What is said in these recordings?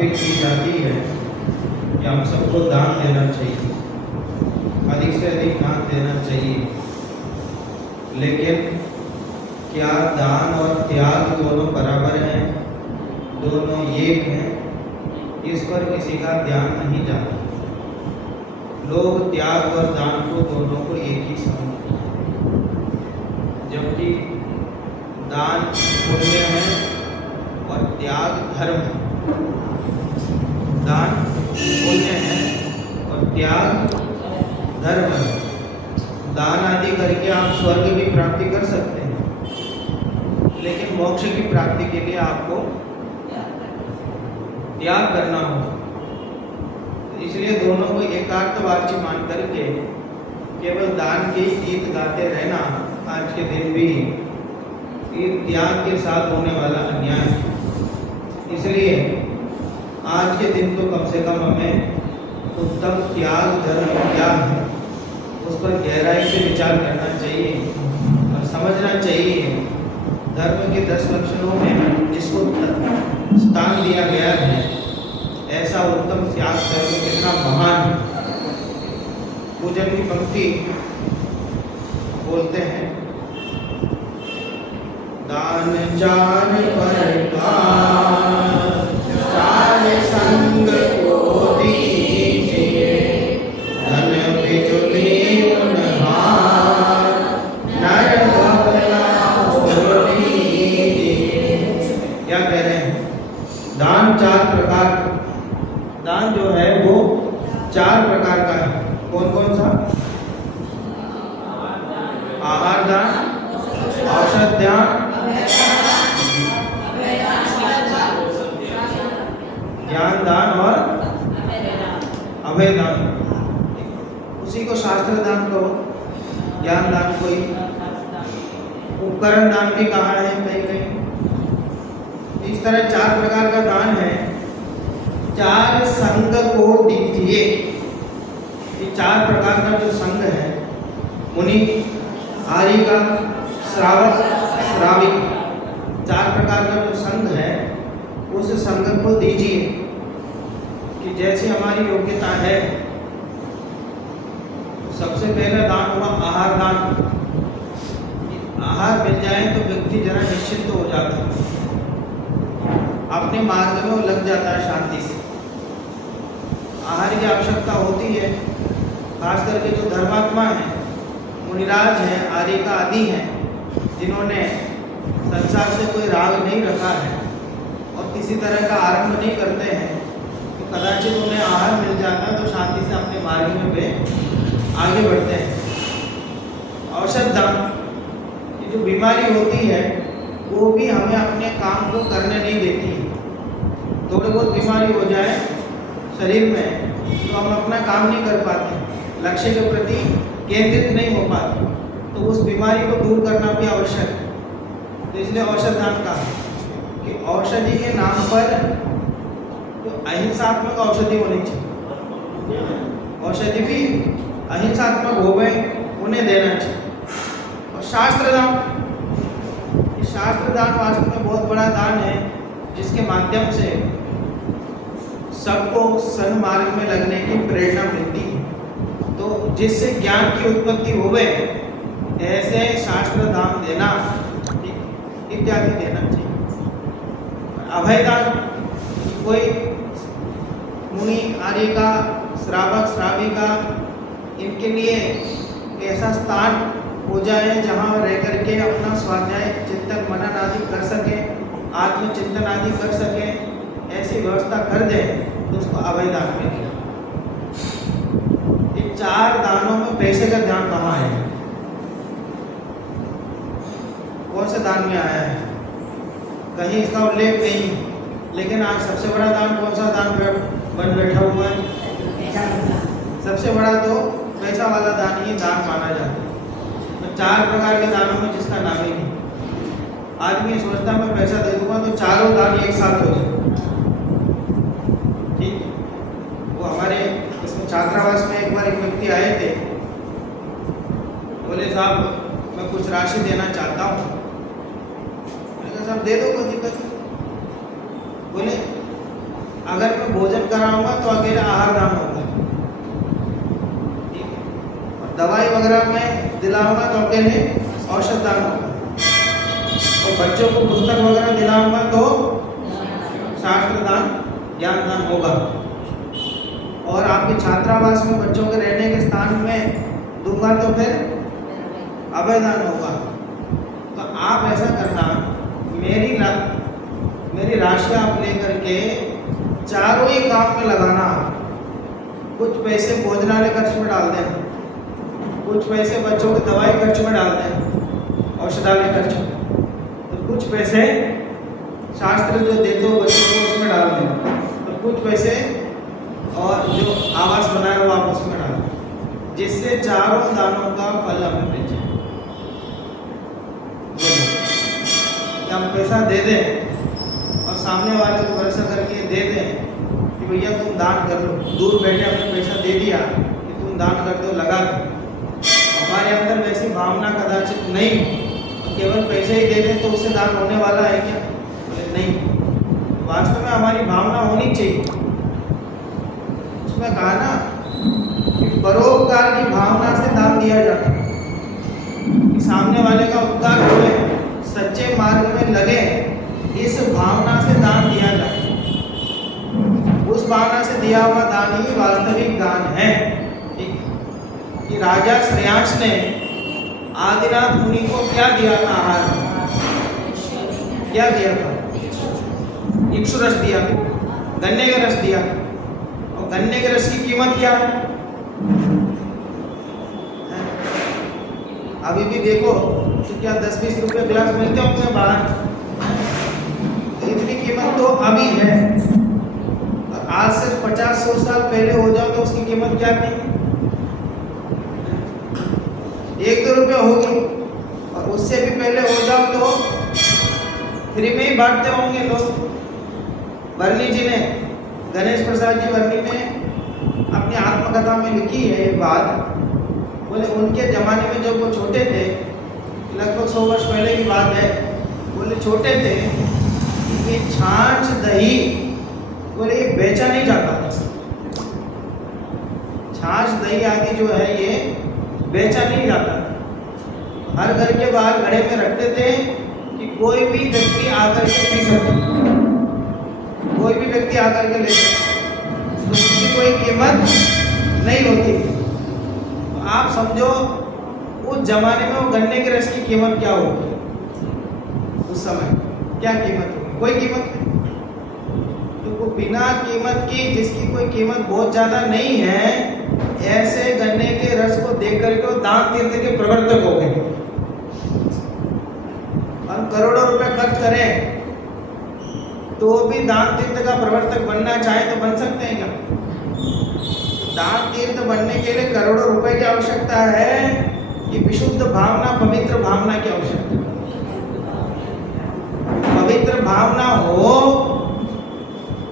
Appeal की जाती है कि हम सबको दान देना चाहिए, अधिक से अधिक दान देना चाहिए। लेकिन क्या दान और त्याग दोनों बराबर हैं, दोनों एक हैं? इस पर किसी का ध्यान नहीं जाता। लोग त्याग और दान को दोनों को एक ही समझते हैं, जबकि दान पुण्य है और त्याग धर्म है। दान पुण्य है और त्याग धर्म है। दान आदि करके आप स्वर्ग की प्राप्ति कर सकते हैं, लेकिन मोक्ष की प्राप्ति के लिए आपको त्याग करना होगा। इसलिए दोनों को एकार्थवाची मान करके केवल दान के गीत गाते रहना आज के दिन भी त्याग के साथ होने वाला अन्याय है। इसलिए आज के दिन तो कम से कम हमें उत्तम त्याग धर्म क्या है उस पर गहराई से विचार करना चाहिए और समझना चाहिए। धर्म के 10 लक्षणों में जिसको स्थान दिया गया है, ऐसा उत्तम त्याग धर्म कितना महान है। पूजन की पंक्ति बोलते हैं, दान चार प्रकार चार संग को दीजिए, धन बिचुली उनहार नर बगला हो दीजिए। क्या कह रहे हैं? दान 4 प्रकार, दान जो है वो 4 प्रकार का है। कौन कौन सा? आहार दान, औषध दान, ज्ञान दान और अभय दान। उसी को शास्त्र दान कहो, ज्ञान दान कोई, उपकरण दान भी कहा है कहीं कहीं। इस तरह 4 प्रकार का दान है। 4 संग को दीजिए। ये 4 प्रकार का जो संग है, मुनि, आर्यिका, श्रावक, श्राविक, 4 प्रकार का जो संग है उस संग को दीजिए कि जैसी हमारी योग्यता है। सबसे पहला दान हुआ आहार दान। आहार मिल जाए तो व्यक्ति जरा निश्चिंत हो जाता है, अपने मार्ग में वो लग जाता है शांति से। आहार की आवश्यकता होती है, खास करके जो धर्मात्मा है, मुनिराज हैं, आर्यिका आदि हैं, जिन्होंने संसार से कोई राग नहीं रखा है और किसी तरह का आरंभ नहीं करते हैं, तो कदाचित उन्हें आहार मिल जाता है तो शांति से अपने मार्ग में वे आगे बढ़ते हैं। औषध दान, ये जो बीमारी होती है वो भी हमें अपने काम को करने नहीं देती है। थोड़ी बहुत बीमारी हो जाए शरीर में तो हम अपना काम नहीं कर पाते, लक्ष्य के प्रति केंद्रित नहीं हो पाते, तो उस बीमारी को दूर करना भी आवश्यक है। तो इसलिए औषध दान कहा कि औषधि के नाम पर तो अहिंसात्मक औषधि होनी चाहिए। औषधि भी अहिंसात्मक हो गए, उन्हें देना चाहिए। और शास्त्र दान, शास्त्र दान वास्तव में बहुत बड़ा दान है, जिसके माध्यम से सबको सन्मार्ग में लगने की प्रेरणा मिलती है। तो जिससे ज्ञान की उत्पत्ति होवे, ऐसे शास्त्र दान देना इत्यादि देना चाहिए। अभय दान, कोई मुनि, आर्यिका, श्रावक, श्राविका, इनके लिए ऐसा स्थान हो जाए जहाँ रह करके अपना स्वाध्याय, चिंतन, मनन आदि कर सके, आत्मचिंतन आदि कर सके, ऐसी व्यवस्था कर दे तो उसको अभय दान में दिया। इन 4 दानों में पैसे का ध्यान कहाँ है? कौन से दान में आया है? कहीं इसका उल्लेख नहीं। लेकिन आज सबसे बड़ा दान कौन सा दान बन बैठा हुआ है? सबसे बड़ा तो पैसा वाला दान ही दान माना जाता है। तो 4 प्रकार के दानों में जिसका नाम ही नहीं। आदमी सोचता मैं पैसा दे दूंगा तो चारों दान एक साथ हो जाए। ठीक, वो हमारे इसमें छात्रावास में एक बार एक व्यक्ति आए थे, बोले साहब मैं कुछ राशि देना चाहता हूँ। मैंने कहा साहब दे दो, कोई दिक्कत नहीं। बोले अगर मैं भोजन कराऊंगा तो अकेला आहार दान होगा, ठीक है। और दवाई वगैरह मैं दिलाऊंगा तो अकेले औषध दान होगा, और बच्चों को पुस्तक वगैरह दिलाऊंगा तो शास्त्र दान, ज्ञान दान होगा। और आपके छात्रावास में बच्चों के रहने के स्थान में दूंगा तो फिर अभय दान होगा। तो आप ऐसा करना, मेरी राशि आप लेकर के चारों ही काम में लगाना। कुछ पैसे भोजनालय खर्च में डाल देना, कुछ पैसे बच्चों के दवाई खर्च में डाल देना, औषधालय खर्च में, तो कुछ पैसे शास्त्र जो देते हो बच्चों को उसमें डाल देना, तो कुछ पैसे और जो आवास बनाए हो आप उसमें डाल देना, जिससे चारों दानों का फल हमें मिल जाए। हम पैसा दे दें और सामने वाले को भरोसा करके दे दें कि भैया तुम दान कर लो, दूर बैठे हमने पैसा दे दिया कि तुम दान कर दो, लगा दो, हमारे अंदर वैसी भावना कदाचित नहीं, तो केवल पैसे ही दे दें तो उससे दान होने वाला है क्या? नहीं, वास्तव में हमारी भावना होनी चाहिए। उसमें कहा ना कि परोपकार की भावना से दान दिया जाता है, कि सामने वाले का उपकार हुए, सच्चे मार्ग में लगे, इस भावना से दान दिया जाए। उस भावना से दिया हुआ दान ही वास्तविक दान है। ठीक, कि राजा श्रेयांश ने आदिनाथ मुनि को क्या दिया था? आहार क्या दिया था? इक्षु रस दिया था, गन्ने का रस दिया था। और गन्ने के रस की कीमत क्या है? अभी भी देखो तो क्या 10-20 रुपये गिलास मिलते होंगे बाहर, तो इतनी कीमत तो अभी है। और आज से 50-100 साल पहले हो जाओ तो उसकी कीमत क्या थी? 1-2 रुपये होगी। और उससे भी पहले हो जाओ तो फ्री में ही बांटते होंगे लोग। वर्णी जी ने, गणेश प्रसाद जी वर्णी ने अपनी आत्मकथा में लिखी है ये बात। बोले उनके ज़माने में जब वो छोटे थे, लगभग 100 वर्ष पहले की बात है, बोले छोटे थे, ये छाछ दही बोले ये बेचा नहीं जाता था। छाछ दही आदि जो है ये बेचा नहीं जाता था। हर घर के बाहर घड़े में रखते थे कि कोई भी व्यक्ति आकर के पी सके, कोई भी व्यक्ति आकर के ले सके, तो उसकी कोई कीमत नहीं होती। तो आप समझो उस जमाने में वो गन्ने के रस की कीमत क्या होगी? उस समय क्या कीमत होगी? कोई कीमत नहीं। तो वो बिना कीमत की, जिसकी कोई कीमत बहुत ज्यादा नहीं है, ऐसे गन्ने के रस को देख करके वो दान तीर्थ के प्रवर्तक हो गए। हम करोड़ों रुपए खर्च करें तो भी दान तीर्थ का प्रवर्तक बनना चाहे तो बन सकते हैं क्या? दान तीर्थ बनने के लिए करोड़ों रुपए की आवश्यकता है कि विशुद्ध भावना, पवित्र भावना की आवश्यकता है। पवित्र भावना हो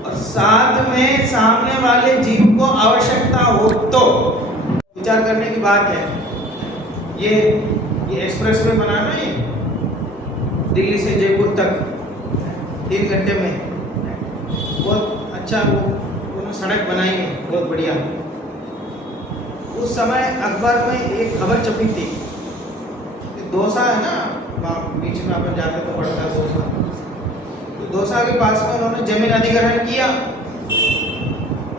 और साथ में सामने वाले जीव को आवश्यकता हो तो विचार करने की बात है। ये एक्सप्रेस वे बना ना, ये दिल्ली से जयपुर तक 3 घंटे में, बहुत अच्छा वो उन्होंने सड़क बनाई है, बहुत बढ़िया। उस समय अखबार में एक खबर छपी थी कि दौसा है ना, वहाँ बीच में अपन जाते तो पड़ता है दौसा, तो दौसा के पास में उन्होंने जमीन अधिग्रहण किया।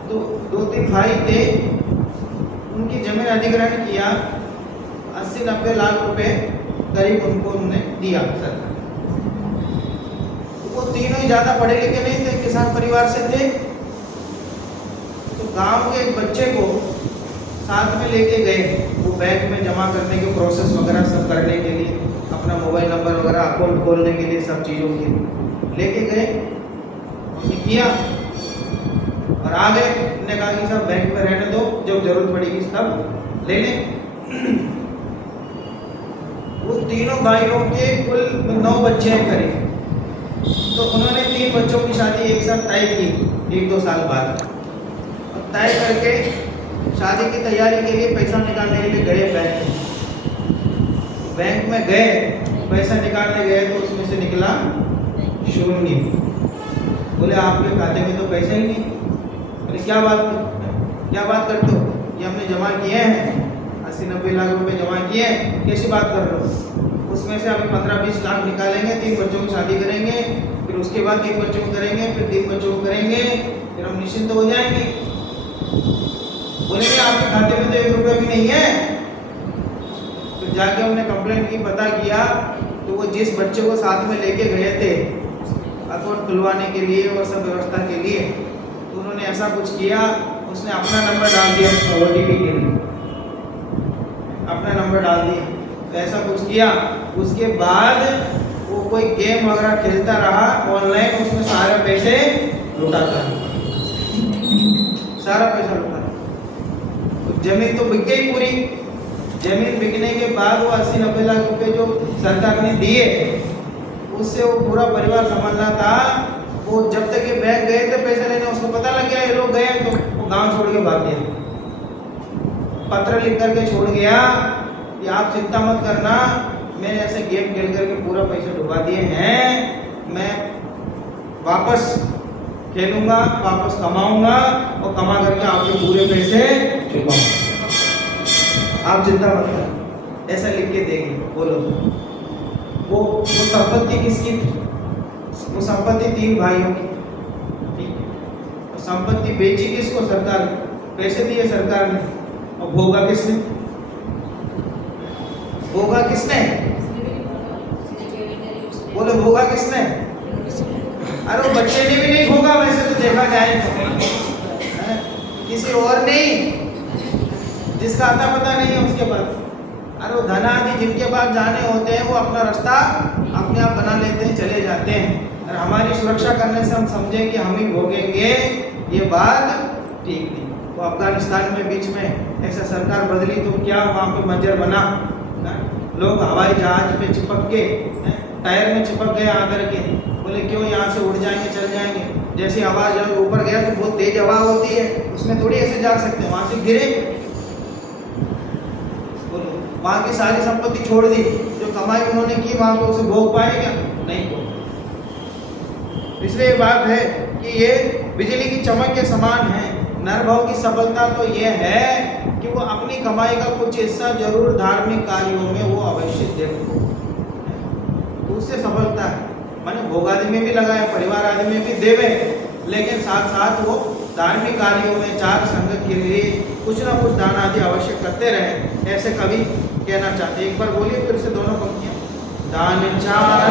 तो 2-3 भाई थे, उनकी जमीन अधिग्रहण किया, 80-90 लाख रुपए करीब उनको उन्होंने दिया सरकार। वो तीनों ही ज़्यादा पढ़े लिखे नहीं थे, किसान परिवार से थे। तो गांव के एक बच्चे को साथ में लेके गए, वो बैंक में जमा करने के प्रोसेस वगैरह सब करने के लिए, अपना मोबाइल नंबर वगैरह अकाउंट खोलने के लिए, सब चीज़ों के लेके गए। उन्होंने किया और आ गए। उन्होंने कहा कि सब बैंक में रहने दो, जब जरूरत पड़ेगी तब ले लें। वो तीनों भाइयों के कुल 9 बच्चे हैं करीब। तो उन्होंने 3 बच्चों की शादी एक साथ तय की 1-2 साल बाद। और तय करके शादी की तैयारी के लिए पैसा निकालने के लिए गए बैंक में। बैंक में गए, पैसा निकालने गए तो उसमें से निकला 0। बोले आपके खाते में तो पैसा ही नहीं। बोले क्या बात करते हो, ये हमने जमा किए हैं 80-90 लाख रुपए जमा किए हैं, कैसी बात कर रहे हो? उसमें से अभी 15-20 लाख निकालेंगे, 3 बच्चों की शादी करेंगे, फिर उसके बाद 3 बच्चों को करेंगे, फिर 3 बच्चों को करेंगे, फिर हम निश्चिंत हो जाएंगे। बोलेंगे आपके खाते में तो 1 रुपया भी नहीं है। फिर जाके हमने कंप्लेंट की, पता किया तो वो जिस बच्चे को साथ में लेके गए थे अकाउंट खुलवाने के लिए और सब व्यवस्था के लिए, तो उन्होंने ऐसा कुछ किया, उसने अपना नंबर डाल दिया OTP के लिए, अपना नंबर डाल दिया, तो ऐसा कुछ किया। उसके बाद वो कोई गेम वगैरह खेलता रहा ऑनलाइन, उसमें सारे पैसे लुटाता, सारा पैसा लुटा। तो जमीन तो बिक गई पूरी। जमीन बिकने के बाद वो 80-90 लाख रुपए जो सरकार ने दिए, उससे वो पूरा परिवार संभालना था। वो जब तक ये बैंक गए थे पैसे लेने, उसको पता लग गया ये लोग गए, तो वो गांव छोड़ के भाग गया, पत्र लिख करके छोड़ गया कि आप चिंता मत करना, मैंने ऐसे गेम खेल करके पूरा पैसे डुबा दिए हैं, मैं वापस खेलूंगा, वापस कमाऊंगा और कमा करके आपके पूरे पैसे चुकाऊंगा, आप चिंता मत करना, ऐसा लिख के देंगे। बोलो वो संपत्ति किसकी थी? वो संपत्ति 3 भाइयों की थी। संपत्ति बेची किसको? सरकार, पैसे दिए सरकार ने, और भोगा किसने? भोगा किसने? बोलो भोगा किसने? अरे वो बच्चे ने भी नहीं भोगा, वैसे तो देखा जाए तो किसी और नहीं, जिसका आता पता नहीं है उसके पास। अरे वो धनादि जिनके पास जाने होते हैं वो अपना रास्ता अपने आप बना लेते हैं, चले जाते हैं। और हमारी सुरक्षा करने से हम समझें कि हम ही भोगेंगे, ये बात ठीक नहीं। तो अफगानिस्तान में बीच में ऐसा सरकार बदली तो क्या वहाँ पे मंजर बना, लोग हवाई जहाज पे चिपक के टायर में चिपक गए आकर के, बोले क्यों यहाँ से उड़ जाएंगे, चल जाएंगे। जैसी आवाज़ ऊपर गया तो बहुत तेज हवा होती है, उसमें थोड़ी ऐसे जा सकते हैं, वहाँ से गिरे, बोलो वहाँ की सारी संपत्ति छोड़ दी, जो कमाई उन्होंने की वहाँ पे उसे भोग पाए क्या? नहीं भोग। इसलिए बात है कि ये बिजली की चमक के समान है। नरभाव की सफलता तो ये है कि वो अपनी कमाई का कुछ हिस्सा जरूर धार्मिक कार्यों में वो अवश्य दे, तो उससे सफलता है। माने भोग आदि में भी लगाया, परिवार आदि में भी देवे, लेकिन साथ साथ वो धार्मिक कार्यों में चार संगत के लिए कुछ ना कुछ दान आदि अवश्य करते रहे, ऐसे कवि कहना चाहते। एक बार बोलिए फिर से दोनों पंक्तियां। दान चार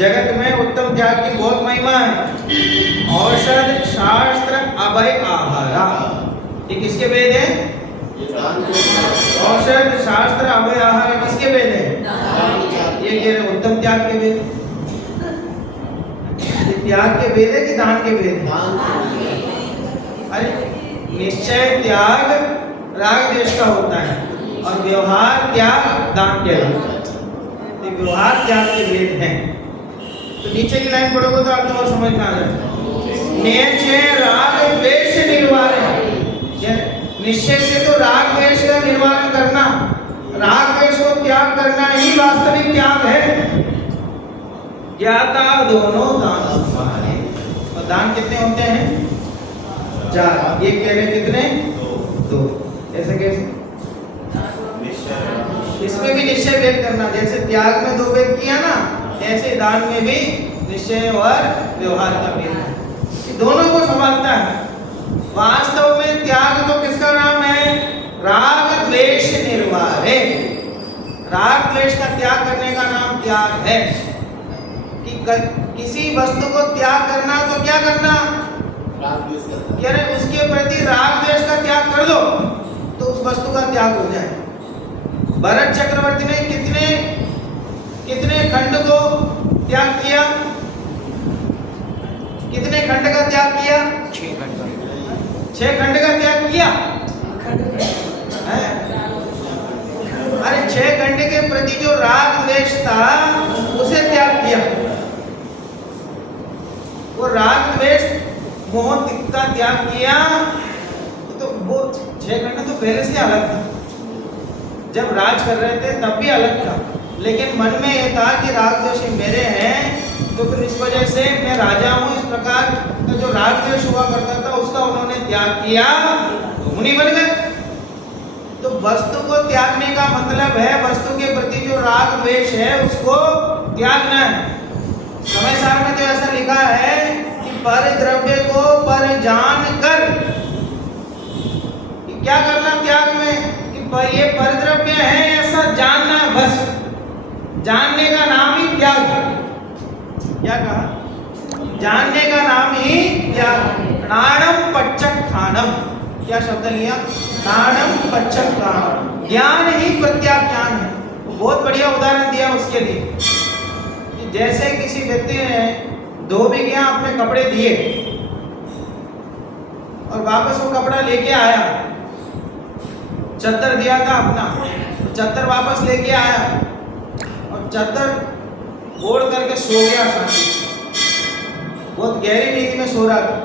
जगत में उत्तम त्याग की बहुत महिमा है। औषध शास्त्र अभय आहारा, ये किसके वेद है? औषध शास्त्र अभय आहार किसके वेद है? ये कह रहे उत्तम त्याग के वेद। ये त्याग के वेद है कि दान के वेद है? अरे निश्चय त्याग राग देश का होता है और व्यवहार त्याग दान के है। व्यवहार त्याग के वेद हैं। तो नीचे की लाइन पढ़ोगे तो आपको और समझ में आ जाएगा। निश्चय राग द्वेष निर्वारण, निश्चय से तो राग द्वेष का निर्वारण करना, राग द्वेष को त्याग करना ही वास्तविक त्याग है। ज्ञाता दोनों दान समाने, और दान कितने होते हैं? 4। ये कह रहे कितने? 2। ऐसे कैसे? इसमें भी निश्चय वेद करना, जैसे त्याग में 2 वेद किया ना, ऐसे दान में भी निश्चय और व्यवहार का वेद है। दोनों को संभालता है। वास्तव में त्याग तो किसका नाम है? राग द्वेष निर्वाहे। राग द्वेष का त्याग करने का नाम त्याग है। कि किसी वस्तु को त्याग करना तो क्या करना? यानी उसके प्रति राग द्वेष का त्याग कर दो तो उस वस्तु का त्याग हो जाए। भरत चक्रवर्ती ने कितने खंड को त्याग किया? कितने खंड का त्याग किया? 6 खंड का त्याग किया। अरे 6 खंड के प्रति जो राग द्वेष था उसे त्याग किया। वो राग द्वेष मोह का त्याग किया तो वो 6 खंड तो पहले से अलग था, जब राज कर रहे थे तब भी अलग था, लेकिन मन में ये था कि राग द्वेष मेरे हैं तो फिर इस वजह से मैं राजा हूँ, इस प्रकार का जो राग द्वेष हुआ करता था उसका उन्होंने त्याग किया तो मुनि बन गए। तो वस्तु को त्यागने का मतलब है वस्तु के प्रति जो राग द्वेष है उसको त्यागना है। समय सार में तो ऐसा लिखा है कि पर द्रव्य को पर जान कर, क्या करना त्याग में कि ये पर द्रव्य है ऐसा जानना, बस जानने का नाम ही त्याग। क्या कहा? जानने का नाम ही त्याग। प्राणम पच्चक्खानम, क्या शब्द लिया? प्राणम पच्चक्खानम, ज्ञान ही प्रत्याख्यान है। बहुत बढ़िया उदाहरण दिया उसके लिए कि जैसे किसी व्यक्ति ने धोबी के यहाँ अपने कपड़े दिए और वापस वो कपड़ा लेके आया, चद्दर दिया था अपना, तो चद्दर वापस लेके आया और चद्दर ओढ़ करके सो गया शांति, बहुत गहरी नींद में सो रहा था।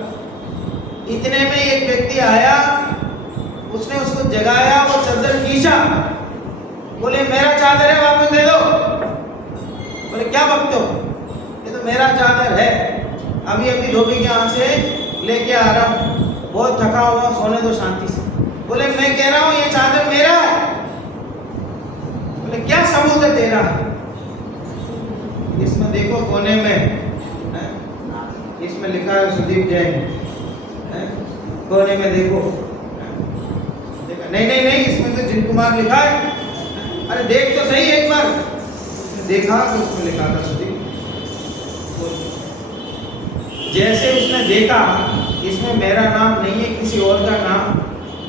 इतने में एक व्यक्ति आया, उसने उसको जगाया, वो चद्दर खींचा, बोले मेरा चादर है वापस दे दो। बोले क्या बकते हो, ये तो मेरा चादर है, अभी अभी धोबी के यहाँ से लेके आ रहा हूँ, बहुत थका हुआ, सोने दो शांति से। बोले मैं कह रहा हूँ ये चादर मेरा है। बोले क्या सबूत है तेरा? इसमें देखो कोने में है? इसमें लिखा है सुदीप जैन है? कोने में देखो, देखा? नहीं नहीं नहीं, इसमें तो जिन कुमार लिखा है। अरे देख तो सही एक बार। देखा तो उसमें लिखा था सुदीप। जैसे उसने देखा इसमें मेरा नाम नहीं है, किसी और का नाम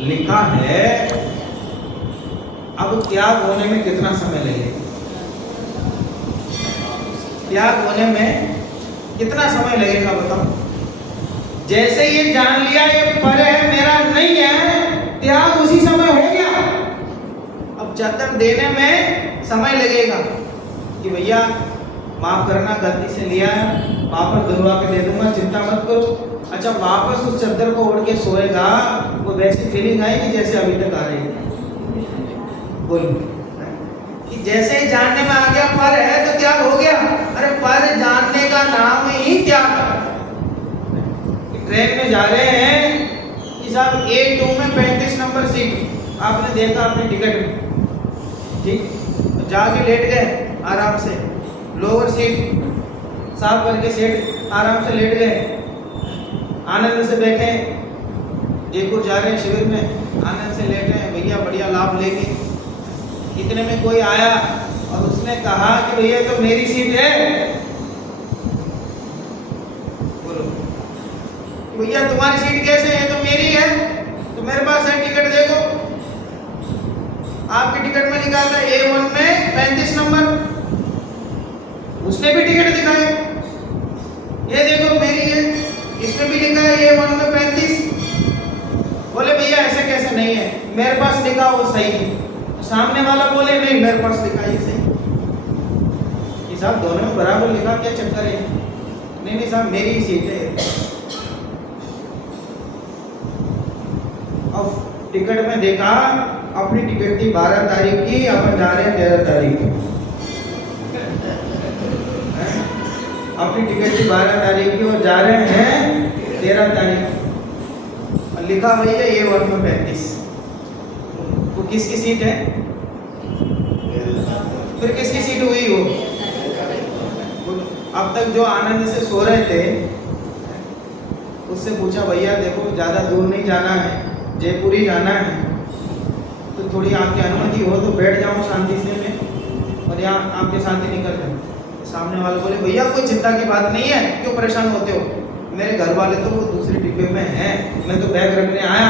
लिखा है, अब त्याग होने में कितना समय लगेगा? त्याग होने में कितना समय लगेगा बताओ? जैसे ये जान लिया ये पर है मेरा नहीं है, त्याग उसी समय हो गया। अब चद्दर देने में समय लगेगा कि भैया माफ करना, गलती से लिया है, वापस धुलवा के दे दूंगा, चिंता मत करो। अच्छा वापस उस चद्दर को ओढ़ के सोएगा, वो वैसी फीलिंग आएगी जैसे अभी तक आ रही है। बोलो कि जैसे ही जानने में आ गया पर है तो त्याग हो गया। अरे पर जानने का नाम ही त्याग है। ट्रेन में जा रहे हैं कि साहब A2 में 35 नंबर सीट आपने देखा अपने टिकट में, ठीक, तो जाके लेट गए आराम से, लोअर सीट साफ करके सीट आराम से लेट गए, आनंद से बैठे, जयपुर जा रहे हैं शिविर में, आनंद से लेटे हैं, भैया बढ़िया लाभ लेंगे। इतने में कोई आया और उसने कहा कि भैया तो मेरी सीट है। बोलो भैया तुम्हारी सीट कैसे है? तो मेरी है, तो मेरे पास है, टिकट देखो। आपकी टिकट में लिखा था A1 में 35 नंबर, उसने भी टिकट दिखाया, ये देखो मेरी है, इसमें भी लिखा है A1 में 35। बोले भैया ऐसे कैसे नहीं है, मेरे पास लिखा वो सही है। सामने वाला बोले नहीं मेरे पास लिखा ये सही। ये साहब दोनों में बराबर लिखा, क्या चक्कर है? नहीं नहीं साहब मेरी ही सीट है। अब टिकट में देखा, अपनी टिकट थी 12 तारीख की, अपन जा रहे हैं 13 तारीख की। अपनी टिकट थी 12 तारीख की और जा रहे हैं 13 तारीख। और लिखा भैया A1 में 35। वो किसकी सीट है? फिर किसकी सीट हुई वो? अब तक जो आनंद से सो रहे थे उससे पूछा भैया देखो ज़्यादा दूर नहीं जाना है, जयपुर ही जाना है, तो थोड़ी आपकी अनुमति हो तो बैठ जाऊँ शांति से मैं और यहाँ आपके साथ ही निकल जाऊँ। सामने वाले बोले भैया कोई चिंता की बात नहीं है, क्यों परेशान होते हो, मेरे घर वाले तो वो दूसरे डिब्बे में हैं, मैं तो बैग रखने आया,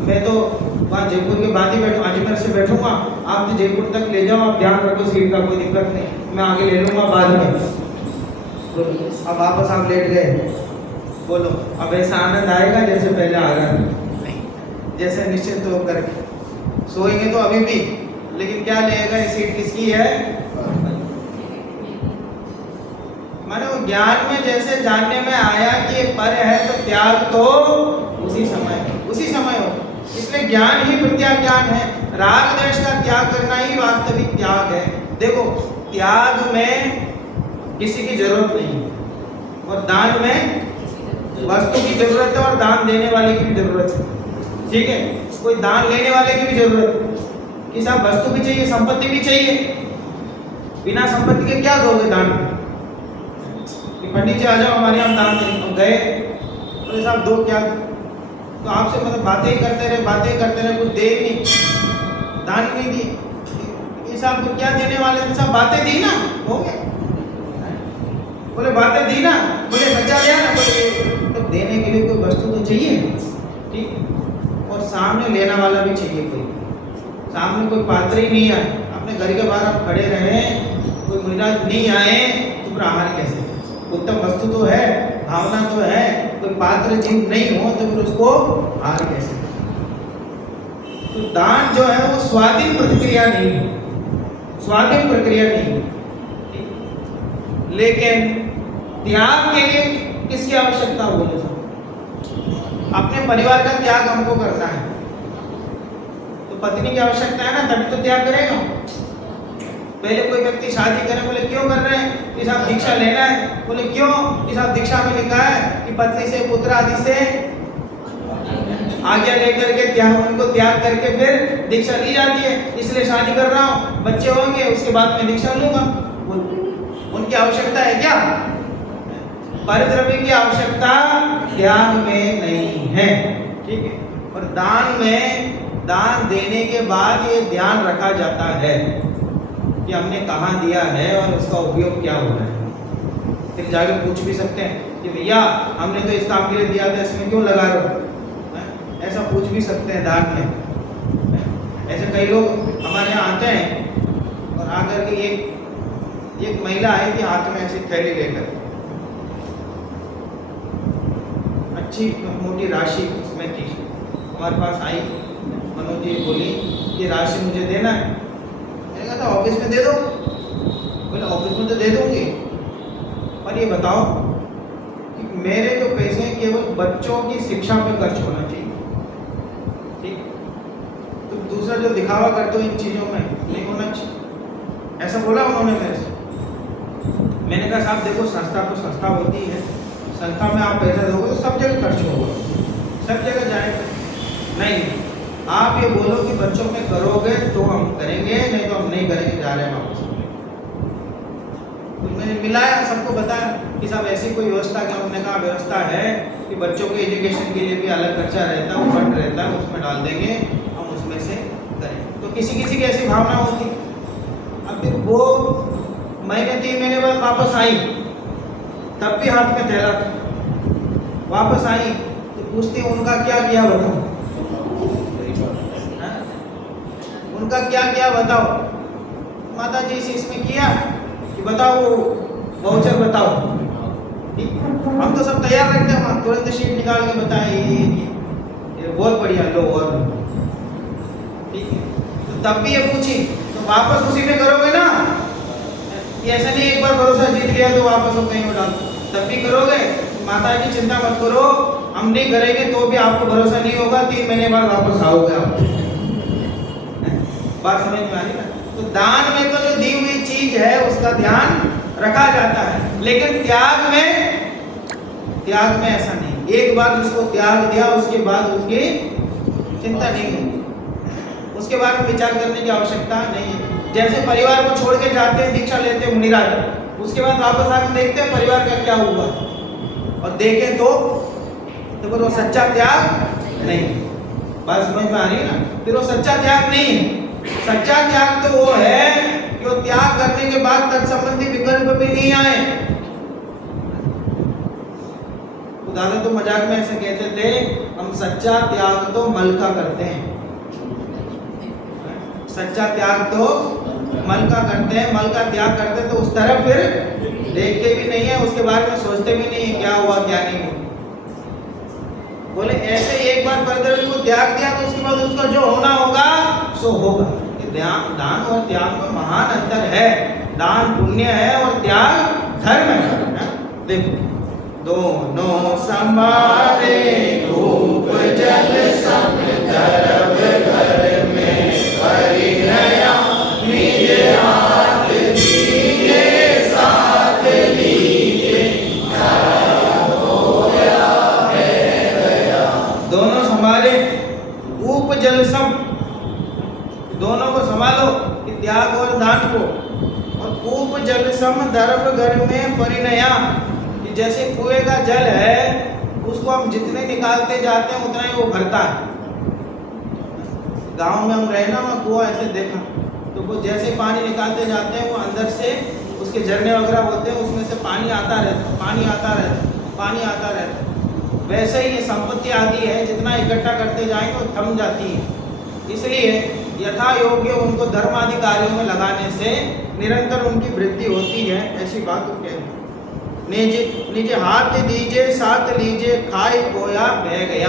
मैं तो वहाँ जयपुर के बाद ही अजमेर से बैठूंगा, आप तो जयपुर तक ले जाओ, आप ध्यान रखो सीट का, कोई दिक्कत नहीं, मैं आगे ले लूँगा बाद में। अब वापस आप लेट गए, बोलो अब ऐसा आनंद आएगा जैसे पहले आ रहा था? जैसे निश्चिंत होकर सोएंगे तो अभी भी, लेकिन क्या लेगा, ये सीट किसकी है? माने वो ज्ञान में जैसे जानने में आया कि ये पर है, तो त्याग तो उसी समय हो। इसलिए ज्ञान ही प्रत्याग ज्ञान है। राग द्वेष का त्याग करना ही वास्तविक त्याग है। देखो, त्याग में किसी की जरूरत नहीं है, और दान में वस्तु की जरूरत है, और दान देने वाले की भी जरूरत है। ठीक है, कोई दान लेने वाले की भी जरूरत है कि साहब वस्तु भी चाहिए, संपत्ति भी चाहिए। बिना संपत्ति के क्या दोगे दान? पंडित जी आ जाओ हमारे यहाँ दान देने गए, तो साहब दो क्या? तो आपसे मतलब बातें ही करते रहे, कुछ दे ही नहीं, दान नहीं दी। ये साहब को क्या देने वाले थे? साहब बातें दी ना, हो गया। बोले बातें दी ना, बोले बच्चा दिया ना, बोले तो देने के लिए कोई वस्तु तो चाहिए, ठीक, और सामने लेने वाला भी चाहिए। कोई सामने कोई पात्र ही नहीं आए, अपने घर के बाहर आप खड़े रहे, कोई मुनिराज नहीं आए, तो फिर आहार कैसे? उत्तम वस्तु तो है, भावना तो है, कोई पात्र जीव नहीं हो तो फिर उसको आहार कैसे? तो दान जो है वो स्वाधीन प्रक्रिया नहीं है, स्वाधीन प्रक्रिया नहीं है। लेकिन त्याग के लिए किसकी आवश्यकता हो? अपने परिवार का त्याग हमको करना है, तो पत्नी की आवश्यकता है ना, तभी तो त्याग करेगा। पहले कोई व्यक्ति शादी करे, बोले क्यों कर रहे हैं? कि साहब दीक्षा लेना है। बोले क्यों? कि साहब दीक्षा में लिखा है कि पत्नी से, पुत्र आदि से आज्ञा लेकर के उनको त्याग करके फिर दीक्षा ली जाती है, इसलिए शादी कर रहा हूँ, बच्चे होंगे उसके बाद मैं दीक्षा लूंगा। उनकी आवश्यकता है क्या? परिद्रव्य की आवश्यकता त्याग में नहीं है, ठीक है। और दान में, दान देने के बाद ये ध्यान रखा जाता है कि हमने कहाँ दिया है और उसका उपयोग क्या हो रहा है। फिर जाकर पूछ भी सकते हैं कि भैया हमने तो इस काम के लिए दिया था, इसमें क्यों लगा रहे हो? ऐसा पूछ भी सकते हैं दान में। ऐसे कई लोग हमारे यहाँ आते हैं और आकर के एक महिला आई थी हाथ में ऐसी थैली लेकर, अच्छी मोटी राशि उसमें थी। हमारे पास आई, मनोज जी बोली कि राशि मुझे देना है। मैंने कहा था ऑफिस में दे दो। बोले ऑफिस में तो दे दूंगी, पर ये बताओ कि मेरे जो पैसे हैं केवल बच्चों की शिक्षा पे खर्च होना चाहिए, ठीक। तो दूसरा जो दिखावा करते हो इन चीज़ों में नहीं होना चाहिए, ऐसा बोला उन्होंने मेरे से। मैंने कहा साहब देखो, संस्था तो संस्था होती है, संस्था में आप पैसा दोगे तो सब जगह खर्च होगा, सब जगह जाएगा। नहीं, आप ये बोलो कि बच्चों में करोगे तो हम करेंगे, नहीं तो हम नहीं करेंगे, जा रहे हैं वापस। तो मैंने मिलाया, सबको बताया कि साहब ऐसी कोई व्यवस्था क्या? उन्होंने कहा व्यवस्था है कि बच्चों के एजुकेशन के लिए भी अलग खर्चा रहता है, वो फंड रहता है, उसमें डाल देंगे, हम उसमें से करेंगे। तो किसी किसी की ऐसी भावना होती। अब फिर वो महीने 3 महीने बाद वापस आई, तब भी हाथ में थैला था। वापस आई तो पूछती उनका क्या किया बताओ, उनका क्या किया बताओ। माता जी से इसमें किया कि बताओ वो वाउचर बताओ, हम तो सब तैयार रखते हैं, तुरंत शीट निकाल के बताए ये बहुत बढ़िया लो, और ठीक है। तो तब भी ये पूछी तो वापस उसी में करोगे ना? ऐसा नहीं एक बार भरोसा जीत गया तो वापस हम कहीं उड़ा, तब भी करोगे। माता जी चिंता मत करो, हम नहीं करेंगे तो भी आपको भरोसा नहीं होगा, 3 महीने बाद वापस आओगे आप। बात समझ में आ रही ना? तो दान में तो जो दी हुई चीज है उसका ध्यान रखा जाता है, लेकिन त्याग में ऐसा नहीं। एक बार जिसको त्याग दिया उसके बाद उसकी चिंता नहीं होगी, उसके बारे में विचार करने की आवश्यकता नहीं है। जैसे परिवार को छोड़ के जाते हैं, दीक्षा लेते हैं मुनिराज, उसके बाद वापस आकर देखते हैं परिवार का क्या हुआ, और देखें तो फिर वो सच्चा त्याग नहीं। बात समझ में आ रही है ना? फिर वो सच्चा त्याग नहीं है। सच्चा त्याग तो वो है कि वो त्याग करने के बाद तत्संबंधी विकल्प भी नहीं आए। दादा तो मजाक में ऐसे कहते थे, हम सच्चा त्याग तो मल का करते हैं, सच्चा त्याग तो मल का करते हैं, मल का त्याग करते हैं तो उस तरफ फिर देखते भी नहीं है, उसके बारे में सोचते भी नहीं है क्या हुआ क्या नहीं हुआ। बोले ऐसे एक बार परद्रव्य को त्याग दिया तो उसके बाद उसका जो होना होगा सो होगा। दान और त्याग में महान अंतर है, दान पुण्य है और त्याग धर्म है। देखो, दोनों समारे धूप जल सम दरब घर में परिणया, निज हाथ दीजिए साथ लीजिए, दोनों संभाले, ऊप जल सम, दोनों को संभालो, त्याग और दान को। और ऊप जल सम दरब घर में परिणया, जैसे कुएं का जल है उसको हम जितने निकालते जाते हैं उतना ही वो भरता है। गांव में हम रहे ना, मैं कुआं ऐसे देखा तो वो जैसे पानी निकालते जाते हैं वो अंदर से उसके झरने वगैरह होते हैं, उसमें से पानी आता रहता, पानी आता रहता, पानी आता रहता। वैसे ही ये संपत्ति आदि है, जितना इकट्ठा करते जाएंगे वो थम जाती है। इसलिए यथा योग्य उनको धर्म आदि कार्यों में लगाने से निरंतर उनकी वृद्धि होती है, ऐसी बात वो कहते हैं। निज हाथ दीजिए साथ लीजिए, खाए खोया बह गया,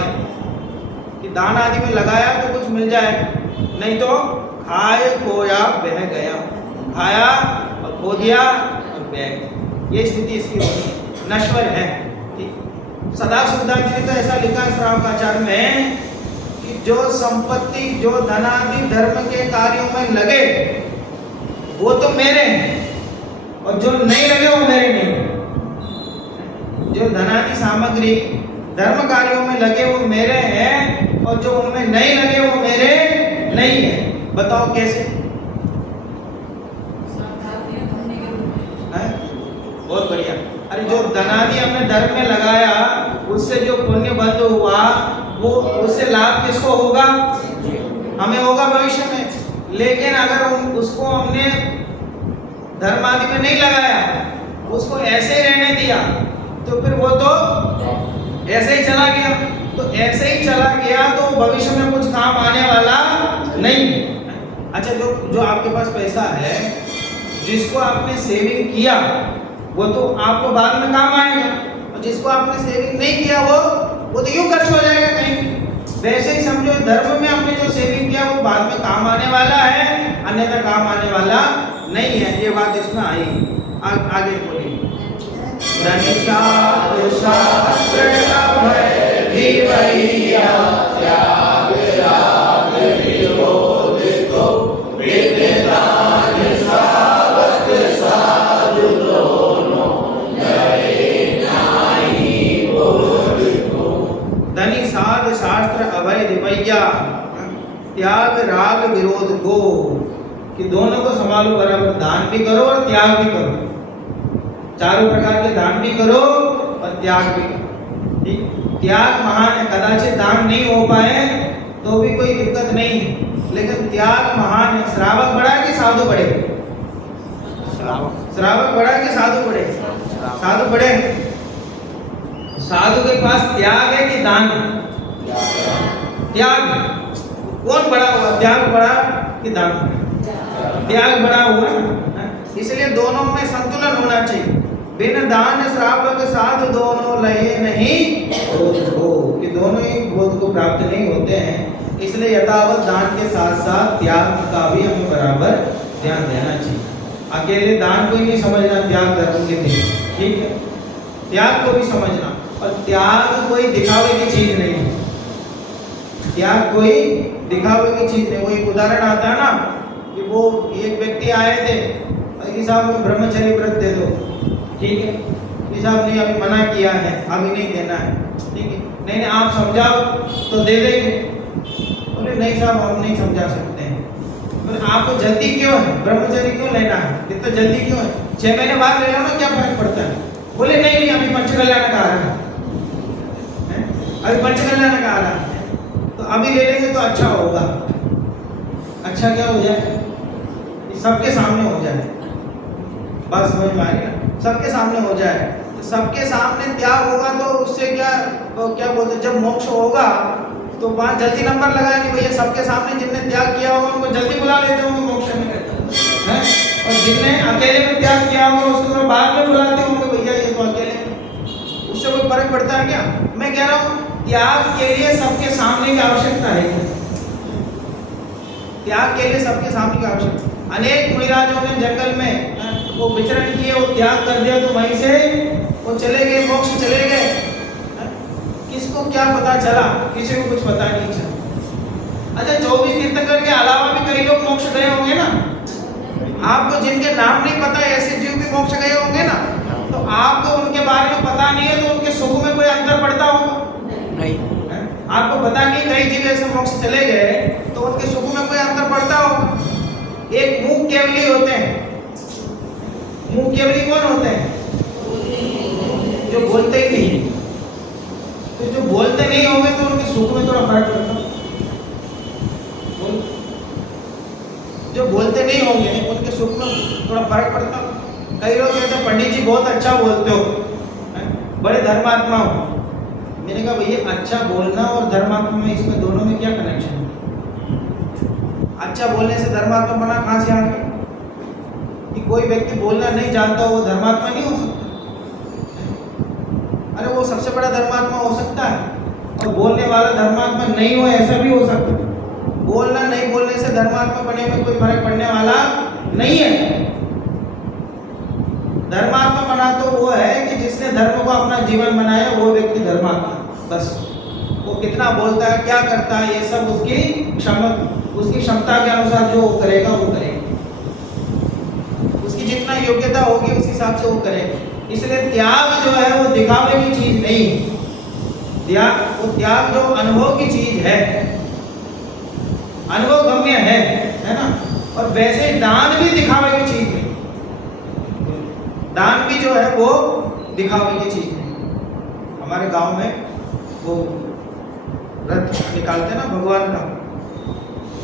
कि दान आदि में लगाया तो कुछ मिल जाए, नहीं तो खाए खोया बह गया, खाया और खो दिया और बह गया, ये स्थिति इसकी होती है, नश्वर है। सदा सिद्धांत जी ने तो ऐसा लिखा है श्रावकाचार्य में कि जो संपत्ति जो धनादि धर्म के कार्यों में लगे वो तो मेरे हैं, और जो नहीं लगे वो मेरे नहीं। जो धनादि सामग्री धर्म कार्यों में लगे वो मेरे हैं, और जो उनमें नहीं लगे वो मेरे नहीं है। बताओ कैसे? बहुत बढ़िया। अरे जो धनादि हमने धर्म में लगाया उससे जो पुण्य बंद हुआ वो उससे लाभ किसको होगा? हमें होगा भविष्य में। लेकिन अगर उसको हमने धर्म आदि में नहीं लगाया, उसको ऐसे रहने दिया, तो फिर वो तो ऐसे ही चला गया। तो ऐसे ही चला गया तो भविष्य में कुछ काम आने वाला नहीं। अच्छा, जो आपके पास पैसा है, जिसको आपने सेविंग किया वो तो आपको बाद में काम आएगा, और जिसको आपने सेविंग नहीं किया वो तो यूं खर्च हो जाएगा कहीं। वैसे ही समझो, धर्म में आपने जो सेविंग किया वो बाद में काम आने वाला है, अन्यथा काम आने वाला नहीं है। ये बात इसमें आई। आगे बोलिए। धनी साध शास्त्र अभय दिवैया, त्याग राग विरोध को, कि दोनों को संभालो बराबर, दान भी करो और त्याग भी करो, चारों प्रकार के दान भी करो और त्याग भी करो। ठीक, त्याग महान है। कदाचित दान नहीं हो पाए तो भी कोई दिक्कत नहीं, लेकिन त्याग महान है। श्रावक बड़ा कि साधु बड़े? श्रावक बड़ा कि साधु बड़े? साधु बड़े। साधु के पास त्याग है कि दान? त्याग। कौन बड़ा हुआ, त्याग बड़ा कि दान? त्याग बड़ा हुआ। इसलिए दोनों में संतुलन होना चाहिए। बिन दान श्रावक साधु दोनों लहे नहीं हो, कि दोनों ही बोध को प्राप्त नहीं होते हैं। इसलिए यथावत दान के साथ साथ त्याग का भी हमें बराबर ध्यान देना चाहिए। अकेले दान को ही नहीं समझना त्याग धर्म के लिए, ठीक है? त्याग को भी समझना। और त्याग कोई दिखावे की चीज नहीं है, त्याग कोई दिखावे की चीज नहीं। वो एक उदाहरण आता है ना, कि वो एक व्यक्ति आए थे, साहब में ब्रह्मचर्य व्रत दे दो, ठीक है? साहब ने अभी मना किया है, अभी नहीं देना है, ठीक है? नहीं आप समझाओ तो दे देंगे। बोले नहीं साहब, हम नहीं समझा सकते हैं। तो आपको जल्दी क्यों है, ब्रह्मचर्य क्यों लेना है, इतना जल्दी क्यों है? 6 महीने बाद ले लो ना, क्या फर्क पड़ता है? बोले नहीं अभी पंचकल्याण का आ रहा है, अभी पंचकल्याण का आ रहा है, तो अभी ले लेंगे तो अच्छा होगा। अच्छा क्या हो जाए? सबके सामने हो जाए, बस समझ में आ गया, सबके सामने हो जाए। सबके सामने त्याग होगा तो उससे क्या क्या बोलते हैं, जब मोक्ष होगा तो वहाँ जल्दी नंबर लगाएंगे भैया, सबके सामने जिनने त्याग किया होगा उनको जल्दी बुला लेते होंगे मोक्ष में हैं, और जिनने अकेले में त्याग किया होगा उसको तो बाद में बुलाते होंगे भैया ये तो अकेले में, उससे कोई फर्क पड़ता है क्या? मैं कह रहा हूँ त्याग के लिए सबके सामने की आवश्यकता है क्या? त्याग के लिए सबके सामने की आवश्यकता। अनेक मुनिराजों ने जंगल में वो विचरण किए, वो त्याग कर दिया तो वहीं से वो चले गए, मोक्ष चले गए। किसको क्या पता चला? किसी को कुछ पता नहीं चला। अच्छा 24 तीर्थंकर के अलावा भी कई लोग मोक्ष गए होंगे ना, आपको जिनके नाम नहीं पता ऐसे जीव भी मोक्ष गए होंगे ना, तो आपको उनके बारे में पता नहीं है तो उनके सुख में कोई अंतर पड़ता होगा नहीं? आपको पता नहीं कई जीव ऐसे मोक्ष चले गए तो उनके सुख में कोई अंतर पड़ता होगा? एक मूक केवली होते हैं। मूक केवली कौन होते हैं? जो बोलते ही नहीं। तो जो बोलते नहीं होंगे तो उनके सुख में थोड़ा फर्क पड़ता। जो बोलते नहीं होंगे उनके सुख में थोड़ा फर्क पड़ता। कई लोग कहते हैं पंडित जी बहुत अच्छा बोलते हो, बड़े धर्मात्मा हो। मैंने कहा भैया अच्छा बोलना और धर्मात्मा में इसमें दोनों में क्या कनेक्शन है? अच्छा बोलने से धर्मात्मा बना कहाँ से आ गया? कि कोई व्यक्ति बोलना नहीं जानता हो वो धर्मात्मा नहीं हो सकता? अरे वो सबसे बड़ा धर्मात्मा हो सकता है, और बोलने वाला धर्मात्मा नहीं हो ऐसा भी हो सकता है। बोलना नहीं बोलने से धर्मात्मा बने में कोई फर्क पड़ने वाला नहीं है। धर्मात्मा बना तो वो है कि जिसने धर्म को अपना जीवन बनाया वो व्यक्ति धर्मात्मा। बस वो कितना बोलता है, क्या करता है, ये सब उसकी क्षमता के अनुसार जो वो करेगा वो करेगा, उसकी जितना योग्यता होगी उस हिसाब से वो करेगा। इसलिए त्याग जो है वो दिखावे की चीज नहीं, त्याग जो अनुभव की चीज है, अनुभव गम्य है ना। और वैसे दान भी दिखावे की चीज नहीं, दान भी जो है वो दिखावे की चीज नहीं। हमारे गांव में वो रथ निकालते हैं ना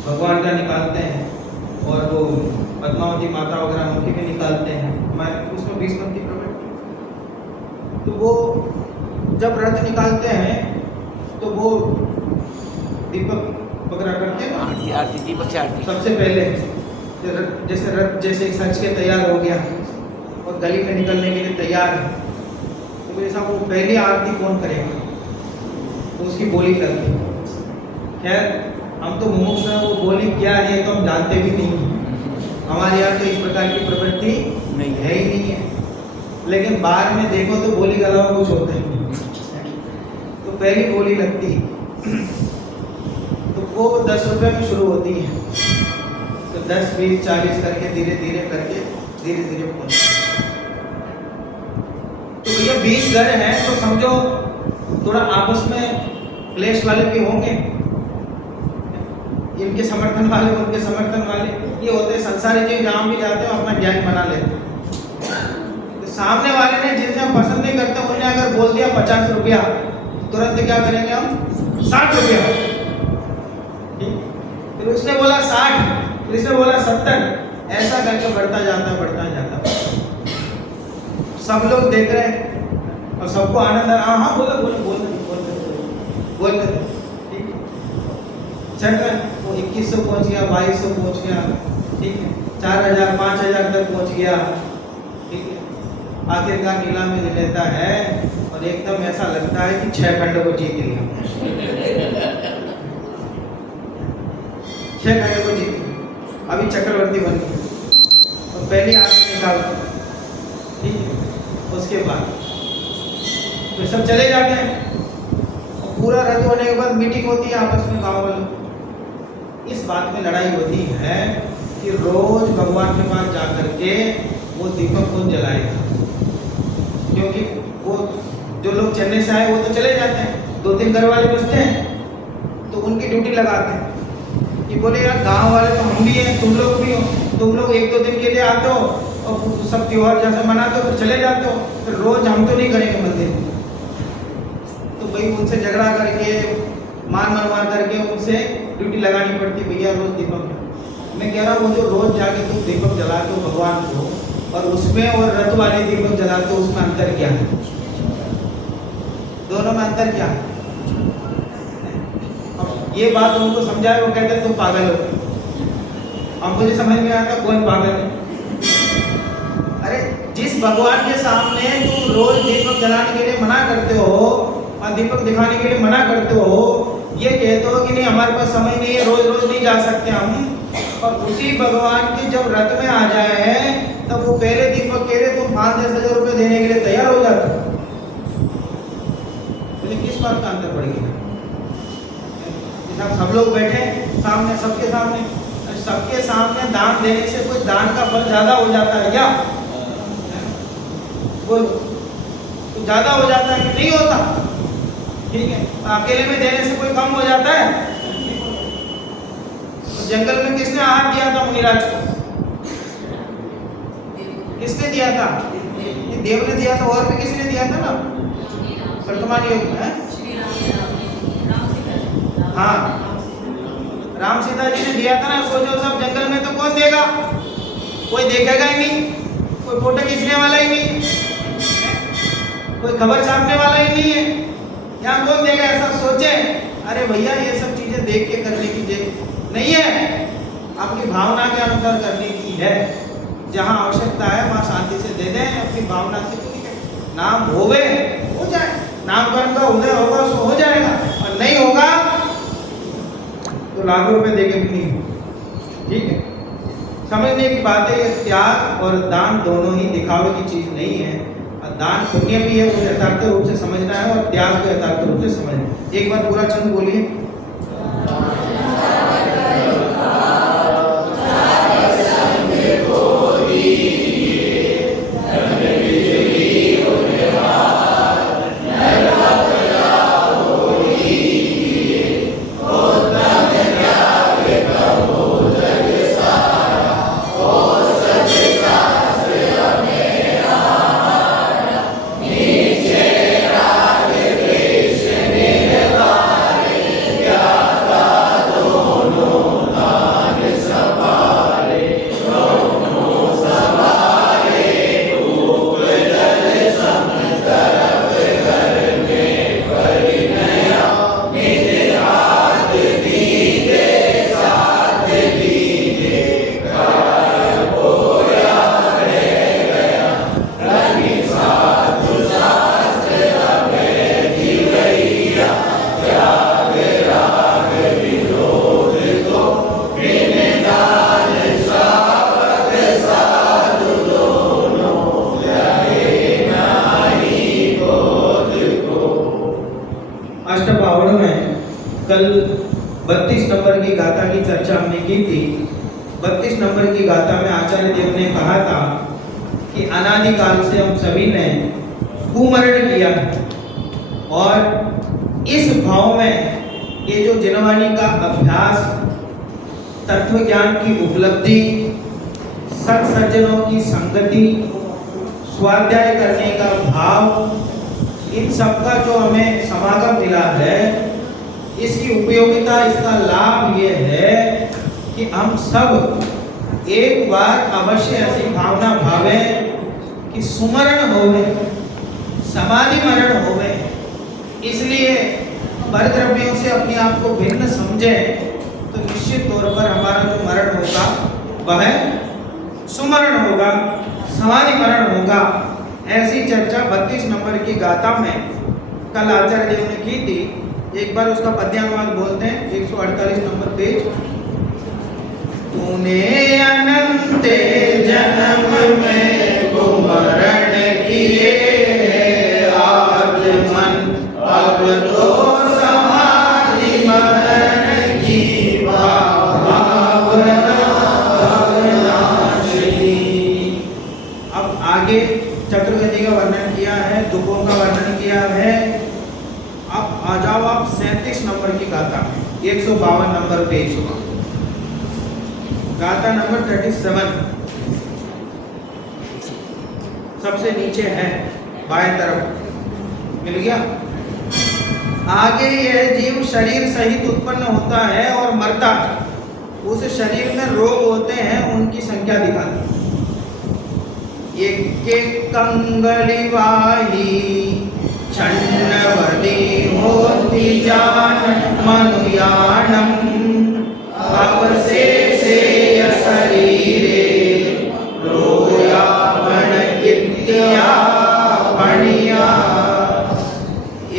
भगवान का निकालते हैं, और वो पद्मावती माता वगैरह उनकी भी निकालते हैं। मैं उसमें 20 मन की प्रकट, तो वो जब रथ निकालते हैं तो वो दीपक वगैरह करते हैं, आरती दीपक से आरती सबसे पहले। जैसे रथ जैसे सच के तैयार हो गया और गली में निकलने के लिए तैयार है, तो मेरे साहब वो पहली आरती कौन करेगा? तो उसकी बोली लगती। खैर हम तो मुमुक्ष हैं, वो बोली क्या है तो हम जानते भी नहीं, हमारे यहाँ तो इस प्रकार की प्रवृत्ति नहीं है ही नहीं है। लेकिन बाहर में देखो तो बोली के अलावा कुछ होता ही नहीं। तो पहली बोली लगती तो वो 10 रुपये में शुरू होती है, तो 10, 20, 40 करके धीरे धीरे पहुँच। तो भैया 20 घर हैं तो समझो थोड़ा आपस में क्लेश वाले भी होंगे, इनके समर्थन वाले उनके समर्थन वाले, ये होते संसारी जीव जहाँ भी जाते हो अपना ज्ञान बना लेते। तो सामने वाले ने जिनसे हम पसंद नहीं करते उन्हें अगर बोल दिया 50 रुपया, तुरंत क्या करेंगे हम? 60 रुपया। फिर उसने बोला 60, फिर इसने बोला 70, ऐसा करके बढ़ता जाता। सब लोग देख रहे हैं और सबको आनंद आ रहा। हाँ बोल ठीक है, चल रहा है। वो 2100 पहुंच गया, 2200 पहुंच गया, ठीक है, 4000, 5000 तक पहुंच गया, ठीक है। आखिरकार नीलामी ले लेता है और एकदम ऐसा लगता है कि 6 खंड को जीत लिया। 6 खंड को जीत लिया, अभी चक्रवर्ती बन गया और पहली आरती निकाल, ठीक है। उसके बाद तो सब चले जाते हैं, पूरा रथ होने के बाद मीटिंग होती है आपस में गाँव वालों। इस बात में लड़ाई होती है कि रोज भगवान के पास जाकर के वो दीपक कौन जलाएगा, क्योंकि वो जो लोग चेन्नई से आए वो तो चले जाते हैं, 2-3 घर वाले बचते हैं, तो उनकी ड्यूटी लगाते हैं कि बोले यार गांव वाले तो हम भी हैं, तुम लोग भी हो, तुम लोग 1-2 दिन के लिए आते हो और सब त्योहार जैसे मनाते हो फिर चले जाते हो, फिर रोज हम तो नहीं करेंगे मंदिर। तो भाई उनसे झगड़ा करके मार करके उनसे ड्यूटी लगानी पड़ती, भैया रोज दीपक। मैं कह रहा हूँ वो जो रोज जाके दीपक जलाते हो भगवान को, और उसमें और रथ वाले दीपक जलाते हो उसमें अंतर क्या है? दोनों में अंतर क्या है? ये बात उनको समझाए, वो कहते तुम पागल हो। अब मुझे समझ में आता कौन पागल है। अरे जिस भगवान के सामने तुम रोज दीपक जलाने के लिए मना करते हो और दीपक दिखाने के लिए मना करते हो, ये कहते हो कि नहीं हमारे पास समय नहीं है, रोज रोज नहीं जा सकते हम, और उसी भगवान के जब रथ में आ जाए तब वो पहले दीपक के लिए तुम 5-10 हज़ार रुपये देने के लिए तैयार हो जाते हो। तो किस बात का अंतर पड़ गया? सब लोग बैठे सामने, सबके सामने दान देने से कोई दान का फल ज्यादा हो जाता है क्या? बोलो, तो ज्यादा हो जाता है कि नहीं होता? ठीक है, अकेले में देने से कोई कम हो जाता है? तो जंगल में किसने आहार दिया था मुनिराज को? किसने दिया था? देव ने दिया था, और भी किसने दिया था ना वर्तमान युग में? हाँ, राम सीता जी ने दिया था ना। सोचो सब जंगल में तो कौन देगा? कोई देखेगा ही नहीं, कोई फोटो खींचने वाला ही नहीं, कोई खबर छापने वाला ही नहीं है। यहाँ कौन देगा? ऐसा सोचे अरे भैया ये सब चीजें देख के करने की नहीं है, अपनी भावना के अनुसार करने की है। जहाँ आवश्यकता है वहाँ शांति से दे दें, अपनी भावना से। नाम होवे हो जाए, नामकरण का उदय होगा तो हो जाएगा, और नहीं होगा तो लाखों रुपए देके भी नहीं। ठीक है, समझने की बात है। ये त्याग और दान दोनों ही दिखावे की चीज नहीं है। और दान पुण्य भी है, वो यथार्थ रूप से समझना है, और त्याग को यथार्थ रूप से समझना है। एक बार पूरा छंद बोलिए। कल 32 नंबर की गाथा की चर्चा हमने की थी। 32 नंबर की गाथा में आचार्य देव ने कहा था कि अनादिकाल से हम सभी ने कुमरण किया, और इस भाव में ये जो जिनवानी का अभ्यास, तत्व ज्ञान की उपलब्धि, सत्सज्जनों की संगति, स्वाध्याय करने का भाव, इन सब का जो हमें समागम मिला है, इसकी उपयोगिता, इसका लाभ ये है कि हम सब एक बार अवश्य ऐसी भावना भावे कि सुमरण होवे, समाधि मरण होवे। इसलिए परद्रव्यों से अपने आप को भिन्न समझे तो निश्चित तौर पर हमारा जो मरण होगा वह सुमरण होगा, समाधि मरण होगा। ऐसी चर्चा 32 नंबर की गाथा में कल आचार्य देव ने की थी। एक बार उसका पद्यानुवाद बोलते हैं, 148 नंबर पेज। तूने अनंत जन्म में कुमरण किए, आत्मन अब तो समाधि मरण की भावना भवनाशिनी। अब आगे चतुर्गति का वर्णन किया है, दुखों का वर्णन किया है। अब आ जाओ आप 37 नंबर की गाथा में, 152 नंबर पेज, गाथा नंबर 37 सबसे नीचे है, बाएं तरफ मिल गया। आगे यह जीव शरीर सहित उत्पन्न होता है और मरता है, उस शरीर में रोग होते हैं, उनकी संख्या दिखाती है। एक कंगली वाही छन्नवती होती जान मनुयानम अवशेषे शरीरे रोया भणकित्या भणिया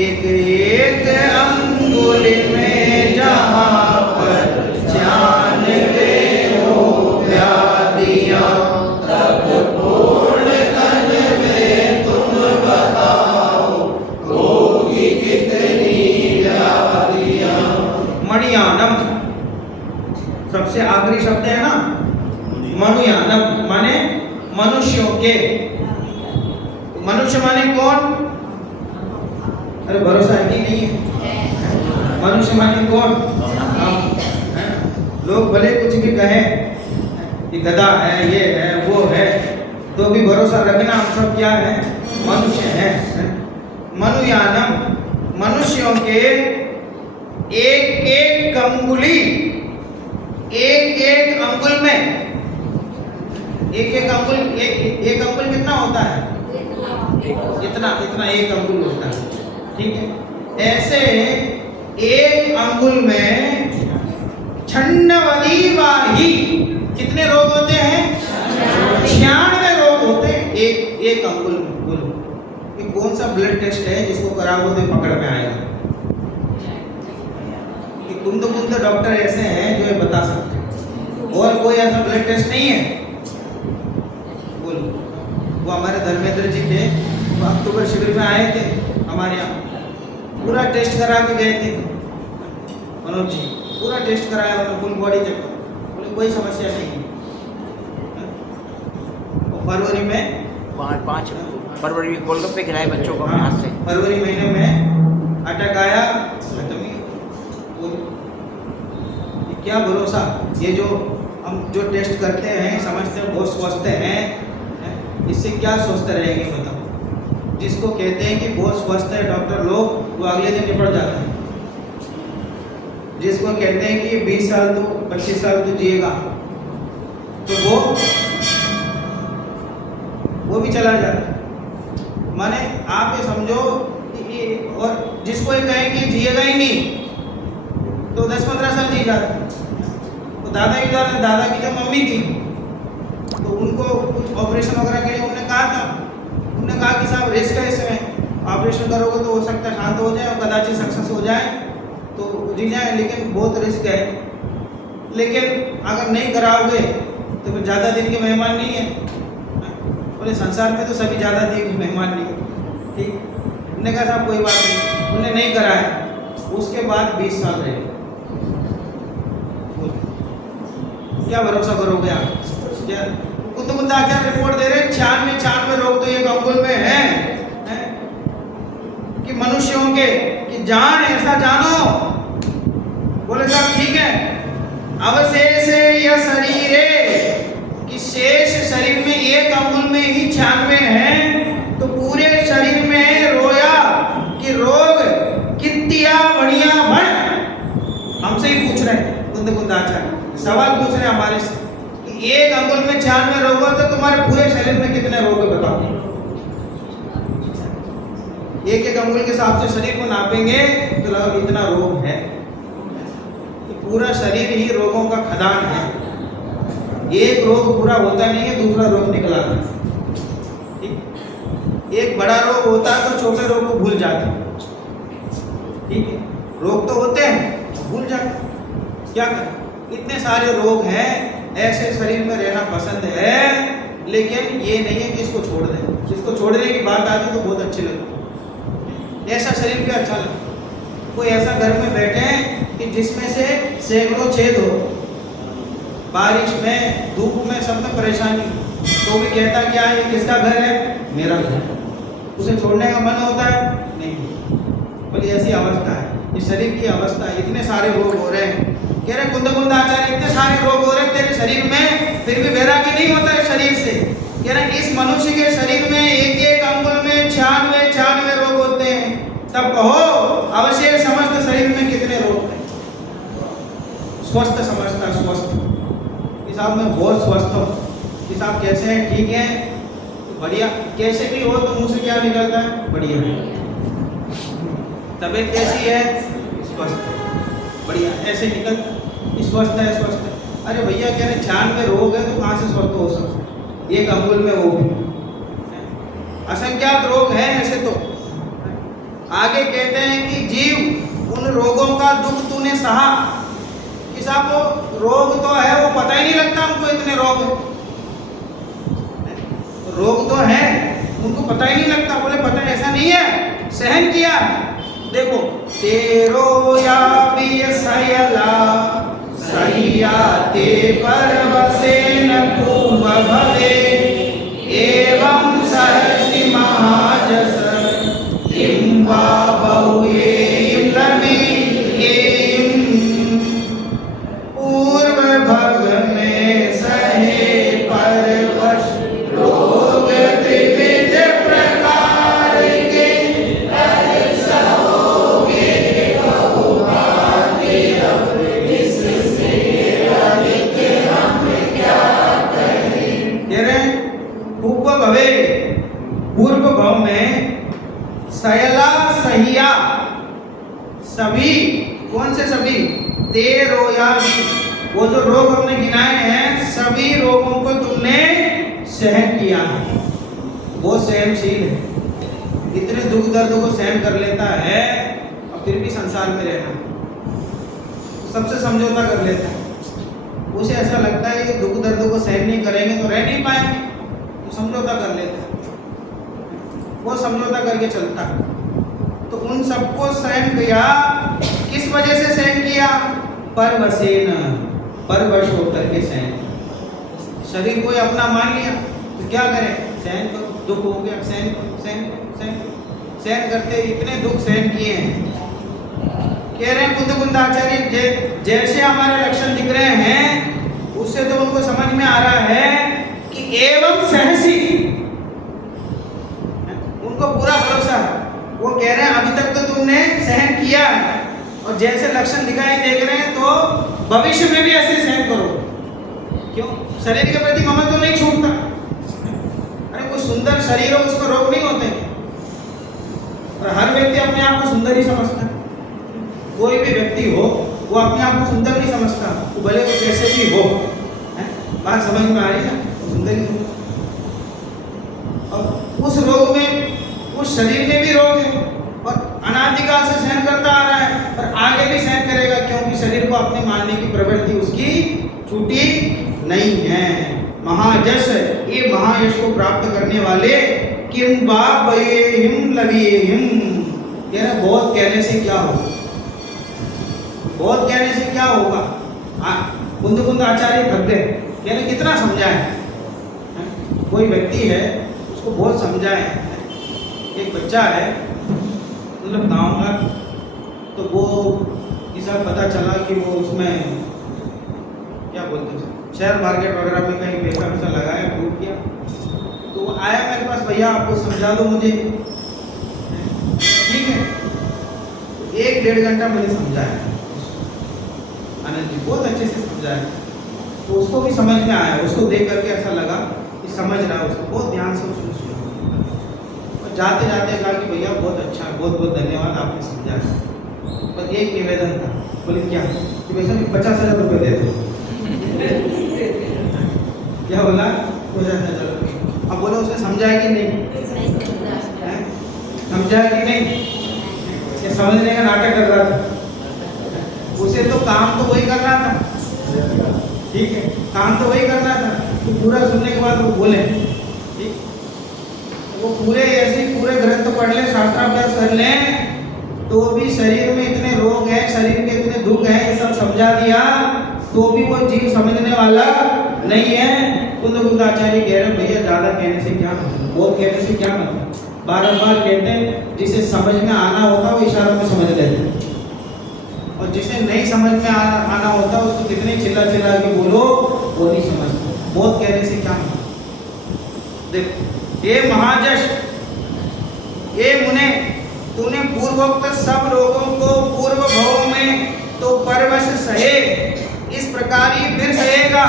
एक एक अंगुल में जहाँ पर जानवे हो व्याधियाँ तब पूर्ण तन में तुम बताओ होगी कितनी व्याधियाँ। मणियानम सबसे आखिरी शब्द है ना, मनुयानम माने मनुष्यों के। मनुष्य माने कौन? अरे भरोसा है कि नहीं है? मनुष्य माने कौन? हम। लोग भले कुछ भी कहें कि गधा है, ये है, वो है, तो भी भरोसा रखना हम सब क्या है? मनुष्य है। मनुयानम मनुष्यों के एक एक अंगुली, एक एक अंगुल में, एक एक अंगुल, एक अंगुल कितना होता है? इतना एक अंगुल होता है, ठीक है। ऐसे एक अंगुल में छन्नवदी वाही कितने रोग होते हैं? 96 रोग होते हैं एक अंगुल में। ये कौन सा ब्लड टेस्ट है जिसको कराओगे तो पकड़ में आएगा? कुंद डॉक्टर ऐसे हैं जो ये बता सकते हैं, और कोई ऐसा ब्लड टेस्ट नहीं है। बोलो, वो हमारे धर्मेंद्र जी थे, वो अक्टूबर शिविर में आए थे हमारे यहाँ, पूरा टेस्ट करा के गए थे। मनोज जी पूरा टेस्ट कराया, उन्होंने फुल बॉडी चेक, बोले कोई समस्या नहीं है। फरवरी में 5 फरवरी में गोलगप्पे खिलाए बच्चों को अपने हाथ से। फरवरी महीने में अटैक आया, खत्म ही। क्या भरोसा, ये जो हम जो टेस्ट करते हैं समझते हैं बहुत स्वस्थ हैं, इससे क्या सोचते रहेंगे बताओ? जिसको कहते हैं कि बहुत स्वस्थ है डॉक्टर लोग, वो अगले दिन निपट जाते हैं। जिसको कहते हैं कि 20 साल तो 25 साल तो जिएगा, तो वो भी चला जाता है। माने आप ये समझो कि, और जिसको ये कहें कि जिएगा ही नहीं, तो 10-15 साल जी जाते। तो दादा की जब मम्मी थी, तो उनको कुछ ऑपरेशन वगैरह के लिए उन्होंने कहा कि साहब रिस्क है इसमें, ऑपरेशन करोगे तो हो सकता है शांत हो जाए और कदाचित सक्सेस हो जाए तो जी जाए, लेकिन बहुत रिस्क है। लेकिन अगर नहीं कराओगे तो फिर ज़्यादा दिन के मेहमान नहीं है। बोले संसार में तो सभी ज़्यादा दिन के मेहमान नहीं है, ठीक। उन्होंने कहा साहब कोई बात नहीं, उन्होंने नहीं कराया। उसके बाद 20 साल रहे, क्या भरोसा करोगे आप? क्या कुतुब आचार्य रिपोर्ट दे रहे हैं 96 रोग तो ये अंगुल में है कि मनुष्यों के, कि जान ऐसा जानो। बोले साहब ठीक है, अवशेष या शरीर कि शेष शरीर में एक अंगुल में ही 96 है, तो पूरे शरीर में रोया कि रोग कित्तिया बढ़िया बढ़। हमसे ही पूछ रहे हैं कुंद आचार्य, सवाल पूछ रहे हैं हमारे से कि एक अंगुल में 96 रोग हो तो तुम्हारे पूरे शरीर में कितने रोग है बताओ? एक एक अंगुल के हिसाब से शरीर को नापेंगे तो लगभग इतना रोग है। तो पूरा शरीर ही रोगों का खदान है। एक रोग पूरा होता नहीं है, दूसरा रोग निकल आता है, ठीक। एक बड़ा रोग होता है तो छोटे रोग को भूल जाते हैं, ठीक है। रोग तो होते हैं, भूल जाते, क्या करें? इतने सारे रोग हैं, ऐसे शरीर में रहना पसंद है, लेकिन ये नहीं है कि इसको छोड़ दें। जिसको छोड़ने की बात आती तो बहुत अच्छी लगती, ऐसा शरीर भी अच्छा लगता। कोई ऐसा घर में बैठे कि जिसमें से सैकड़ों छेद हो, बारिश में धूप में सब में परेशानी, तो भी कहता क्या ये किसका घर है? मेरा घर। उसे छोड़ने का मन होता है? नहीं। बोली ऐसी अवस्था है, ये शरीर की अवस्था है। इतने सारे रोग हो रहे हैं, कह रहे कुंद आचार्य इतने सारे रोग हो रहे हैं तेरे शरीर में, फिर भी वैराग्य नहीं होता है शरीर से। कह रहे इस मनुष्य के शरीर में एक एक अंगुल में 96 रोग होते हैं, तब कहो अवशेष समस्त शरीर में कितने रोग हैं? स्वस्थ समझता, स्वस्थ कि साहब मैं बहुत स्वस्थ हूँ, कि साहब कैसे हैं? ठीक है, बढ़िया। कैसे भी हो तो मुँह से क्या निकलता है? बढ़िया। तबीयत कैसी है? स्वस्थ, बढ़िया, ऐसे निकल, स्वस्थ है, स्वस्थ है। अरे भैया कह रहे 96 रोग है तो कहाँ से स्वस्थ हो सकते? एक अंगुल में वो भी, असंख्यात रोग हैं ऐसे तो। आगे कहते हैं कि जीव उन रोगों का दुख तूने सहा, कि साहब वो रोग तो है, वो पता ही नहीं लगता हमको इतने रोग हैं। रोग तो है, उनको पता ही नहीं लगता। बोले पता है, ऐसा नहीं है, सहन किया है। देखो, तेरो या भी सयला सैया ते परवसे न कुंभ भवे एवं सहसि महाजस किं वा बहुये पूर्व भग में सहे परवश रोग त्रिविध प्रकार के सहोगे बहुभाग्य इससे अधिक हम क्या कहें। कह रहे पूर्व भवे, पूर्व भव में सयला सहिया, सभी, कौन से सभी? तेरो या भी, वो जो रोग हमने गिनाए हैं सभी रोगों को तुमने सहन किया है। वो सहनशील है, इतने दुख दर्द को सहन कर लेता है और फिर भी संसार में रहना, सबसे समझौता कर लेता है। उसे ऐसा लगता है कि दुख दर्द को सहन नहीं करेंगे तो रह नहीं पाएंगे, तो समझौता कर लेता है, वो समझौता करके चलता है। तो उन सबको सहन किया, किस वजह से सहन किया? परवसेन, परवश होकर के सहन। शरीर को अपना मान लिया तो क्या करें? सहन करो, दुख हो गया सहन करो, सहन करो, सहन करो। सहन करते इतने दुख सहन किए हैं। कह रहे हैं कुंद जैसे हमारे लक्षण दिख रहे हैं उससे तो उनको समझ में आ रहा है कि एवं सहसी, उनको पूरा भरोसा है। वो कह रहे हैं अभी तक तो तुमने सहन किया है और जैसे लक्षण दिखाई देख रहे हैं तो भविष्य में भी ऐसे सहन करो। क्यों? शरीर के प्रति ममत्व तो नहीं छूटता। अरे कोई सुंदर शरीर हो उसको रोग नहीं होते, और हर व्यक्ति अपने आप को सुंदर ही समझता है। कोई भी व्यक्ति हो वो अपने आप को सुंदर नहीं समझता, वो भले वो कैसे भी हो। बात समझ में आ रही है? सुंदर ही हो। और उस रोग में, उस शरीर में भी रोग है और अनादिकाल से सहन करता आ रहा है और आगे भी सहन करेगा, क्योंकि शरीर को अपने मानने की प्रवृत्ति उसकी छूटी नहीं है। महाजस, ये महायश को प्राप्त करने वाले किम वा बयेहिम लवियेहिम, कह रहे बहुत कहने से क्या होगा, बहुत कहने से क्या होगा। कुंद कुंद आचार्य थक गए, कह रहे कितना समझाए। कोई व्यक्ति है उसको बहुत समझाए, एक बच्चा है मतलब गाँव का, तो वो किसा पता चला कि वो उसमें क्या बोलते थे शेयर मार्केट वगैरह में कहीं पैसा वैसा लगाया, डूब गया। तो वो आया मेरे पास, भैया आपको समझा दो मुझे। ठीक है, 1-1.5 घंटा मैंने समझाया, आनंद जी बहुत अच्छे से समझाया। तो उसको भी समझ में आया, उसको देख करके ऐसा लगा कि समझ रहा है, उसको बहुत ध्यान से उसने सुना। और जाते जाते कहा कि भैया बहुत अच्छा, बहुत बहुत धन्यवाद आपने समझाया। पर एक निवेदन था। बोले क्या? कि भैया 50,000 रुपये दे दो। क्या बोला? 50,000 रुपये। अब बोलो उसने समझा कि नहीं? समझा कि नहीं? ये समझने का नाटक कर रहा था। उसे तो काम तो वही करना था, ठीक है, काम तो वही करना था। तो पूरा सुनने के बाद वो बोले, ठीक, वो पूरे ऐसे पूरे ग्रंथ पढ़ लें, शास्त्राभ्यास कर लें, तो भी शरीर में इतने रोग हैं, शरीर के इतने दुख हैं, ये सब समझा दिया तो भी वो जीव समझने वाला नहीं है। कुंद कुंद आचार्य कह रहे भैया ज़्यादा कहने से क्या मतलब, बहुत कहने से क्या मतलब, बार-बार कहते हैं। जिसे समझ में आना होता वो इशारों में समझ लेते हैं, और जिसे नहीं समझ में आना होता उसको कितने चिल्ला चिल्ला के बोलो वो नहीं समझता। बहुत कहने से क्या मतलब। देखो ये महाजश, ये मुने, तूने पूर्वोक्त सब रोगों को पूर्व भवों में तो परवश सहे, इस प्रकार ही फिर सहेगा।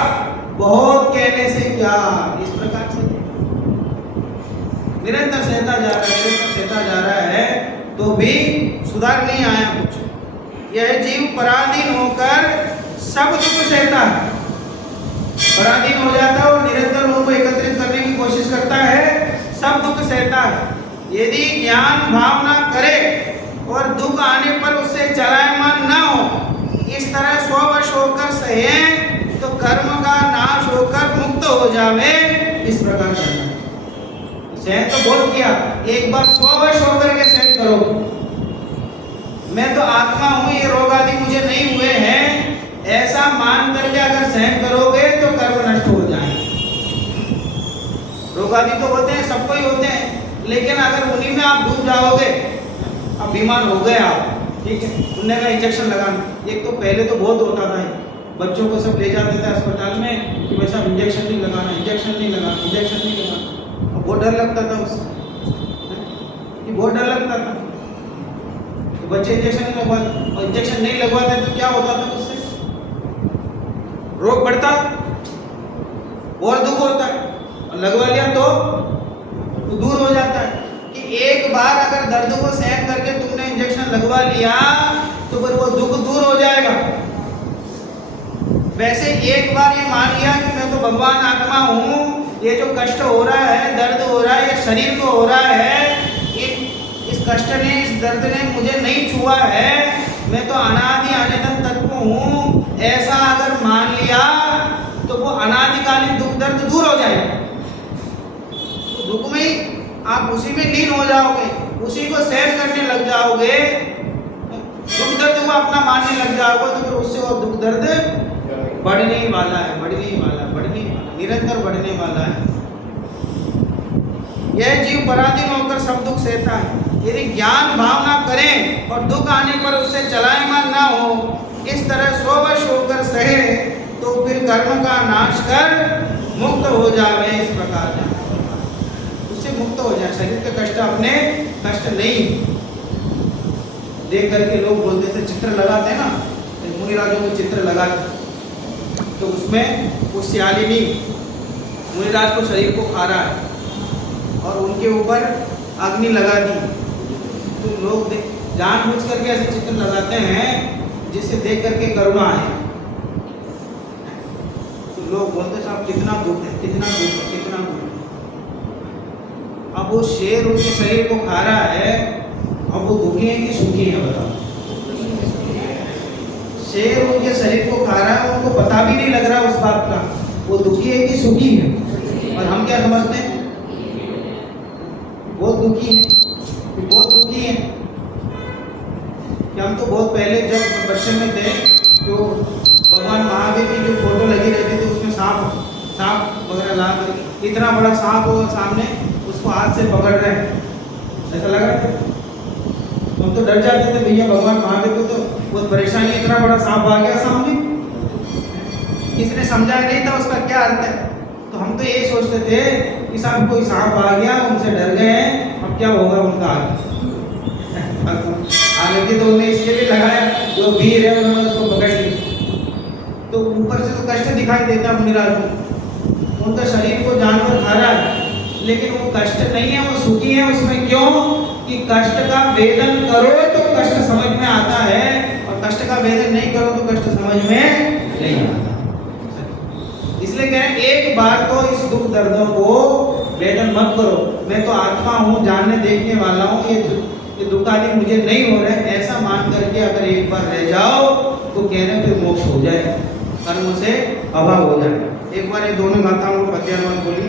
बहुत कहने से क्या, इस प्रकार से निरंतर सहता जा रहा है, निरंतर सहता जा रहा है। तो भी सुधार नहीं आया कुछ। यह जीव पराधीन होकर सब दुख सहता है, पराधीन हो जाता है और निरंतर उनको एकत्रित करने की कोशिश करता है, सब दुख सहता है। यदि ज्ञान भावना करे और दुख आने पर उससे चलायमान न हो, इस तरह स्ववश होकर सहे तो कर्म का नाश होकर मुक्त हो जावे। इस प्रकार करना सहन तो बोल किया, एक बार स्ववश होकर के सहन करो। मैं तो आत्मा हूं, ये रोग आदि मुझे नहीं हुए हैं, ऐसा मान करके अगर सहन करोगे तो कर्म नष्ट हो जाएंगे। रोग आदि तो होते हैं, सबको ही होते हैं, लेकिन अगर उन्हीं में आप डूब जाओगे, अब बीमार हो गए आप, ठीक है, उन्हें का इंजेक्शन लगाना, एक तो पहले तो बहुत होता था, बच्चों को सब ले जाते थे अस्पताल में कि वैसा इंजेक्शन नहीं लगाना, इंजेक्शन नहीं लगाना, इंजेक्शन नहीं लगाना। बहुत डर लगता था उससे, बहुत डर लगता था। तो बच्चे इंजेक्शन नहीं लगवाते, और इंजेक्शन नहीं लगवाते तो क्या होता था उससे? रोग बढ़ता और दुख होता है, और लगवा लिया तो दूर हो जाता है। कि एक बार अगर दर्द को सहन करके तुमने इंजेक्शन लगवा लिया तो फिर वो दुख दूर हो जाएगा। वैसे एक बार ये मान लिया कि मैं तो भगवान आत्मा हूँ, ये जो कष्ट हो रहा है, दर्द हो रहा है, ये शरीर को हो रहा है, इस कष्ट ने, इस दर्द ने मुझे नहीं छुआ है, मैं तो अनादि अनिदन तत्व हूँ, ऐसा अगर मान लिया तो वो अनादिकालीन दुख दर्द दूर हो जाएगा। तो दुख में ही आप उसी में लीन हो जाओगे, उसी को सहन करने लग जाओगे, दुख दर्द को अपना मानने लग जाओगे, तो फिर उससे और दुख दर्द बढ़ने वाला है, बढ़ने वाला, बढ़ने वाला, निरंतर बढ़ने वाला है। यह जीव पराधीन होकर सब दुख सहता है। यदि ज्ञान भावना करें और दुख आने पर उससे चलायमान ना हो, इस तरह स्ववश होकर सहे तो फिर कर्म का नाश कर मुक्त हो जावे। इस प्रकार उससे मुक्त हो जाए, शरीर के कष्ट अपने कष्ट नहीं देख करके लोग बोलते थे, चित्र लगाते हैं ना, मुनिराजों को चित्र लगाते, तो उसमें वो श्यालिनी मुनिराज को शरीर को खा रहा है और उनके ऊपर अग्नि लगा दी, तो लोग जानबूझ करके ऐसे चित्र लगाते हैं जिससे देख करके करुणा आए। तो लोग बोलते साहब कितना दुख है, कितना दुख है, कितना दुख है। अब वो शेर उनके शरीर को खा रहा है, अब वो दुखी है कि सुखी है बताओ? शेर उनके शरीर को खा रहा है, उनको पता भी नहीं लग रहा उस बात का, वो दुखी है कि सुखी है। और हम क्या समझते हैं? बहुत दुखी है, बहुत दुखी है। कि हम तो बहुत पहले जब बच्चे में थे तो भगवान महावीर की जो फोटो लगी रहती थी उसमें सांप वगैरह ला कर, इतना बड़ा सांप हो सामने, उसको हाथ से पकड़ रहे हैं, ऐसा लग रहा है। हम तो डर जाते थे भैया, भगवान महावीर को तो बहुत परेशानी, इतना बड़ा सांप आ गया सामने, किसने समझाया नहीं था उसका क्या अर्थ है। तो हम तो ये सोचते थे कि साहब कोई सांप आ गया, उनसे डर गए, अब क्या होगा उनका हालांकि तो उन्हें इसलिए भी लगाया, जो वीर है उन्होंने उसको पकड़ लिया। तो ऊपर से तो कष्ट दिखाई देता मुनिराज को, उनका शरीर को जानवर खा रहा है, लेकिन वो कष्ट नहीं है, वो सुखी है। उसमें क्यों? कि कष्ट का वेदन करो तो कष्ट समझ में आता है, और कष्ट का वेदन नहीं करो तो कष्ट समझ में नहीं आता। इसलिए कह रहे हैं एक बार तो इस दुख दर्दों को वेदन मत करो, मैं तो आत्मा हूँ, जानने देखने वाला हूँ, ये दुख आदि मुझे नहीं हो रहे, ऐसा मान करके अगर एक बार रह जाओ तो कह रहे फिर मोक्ष हो जाए, कर्म से अभाव हो जाए। एक बार ये दोनों माताओं को पद्यानुवाद बोली।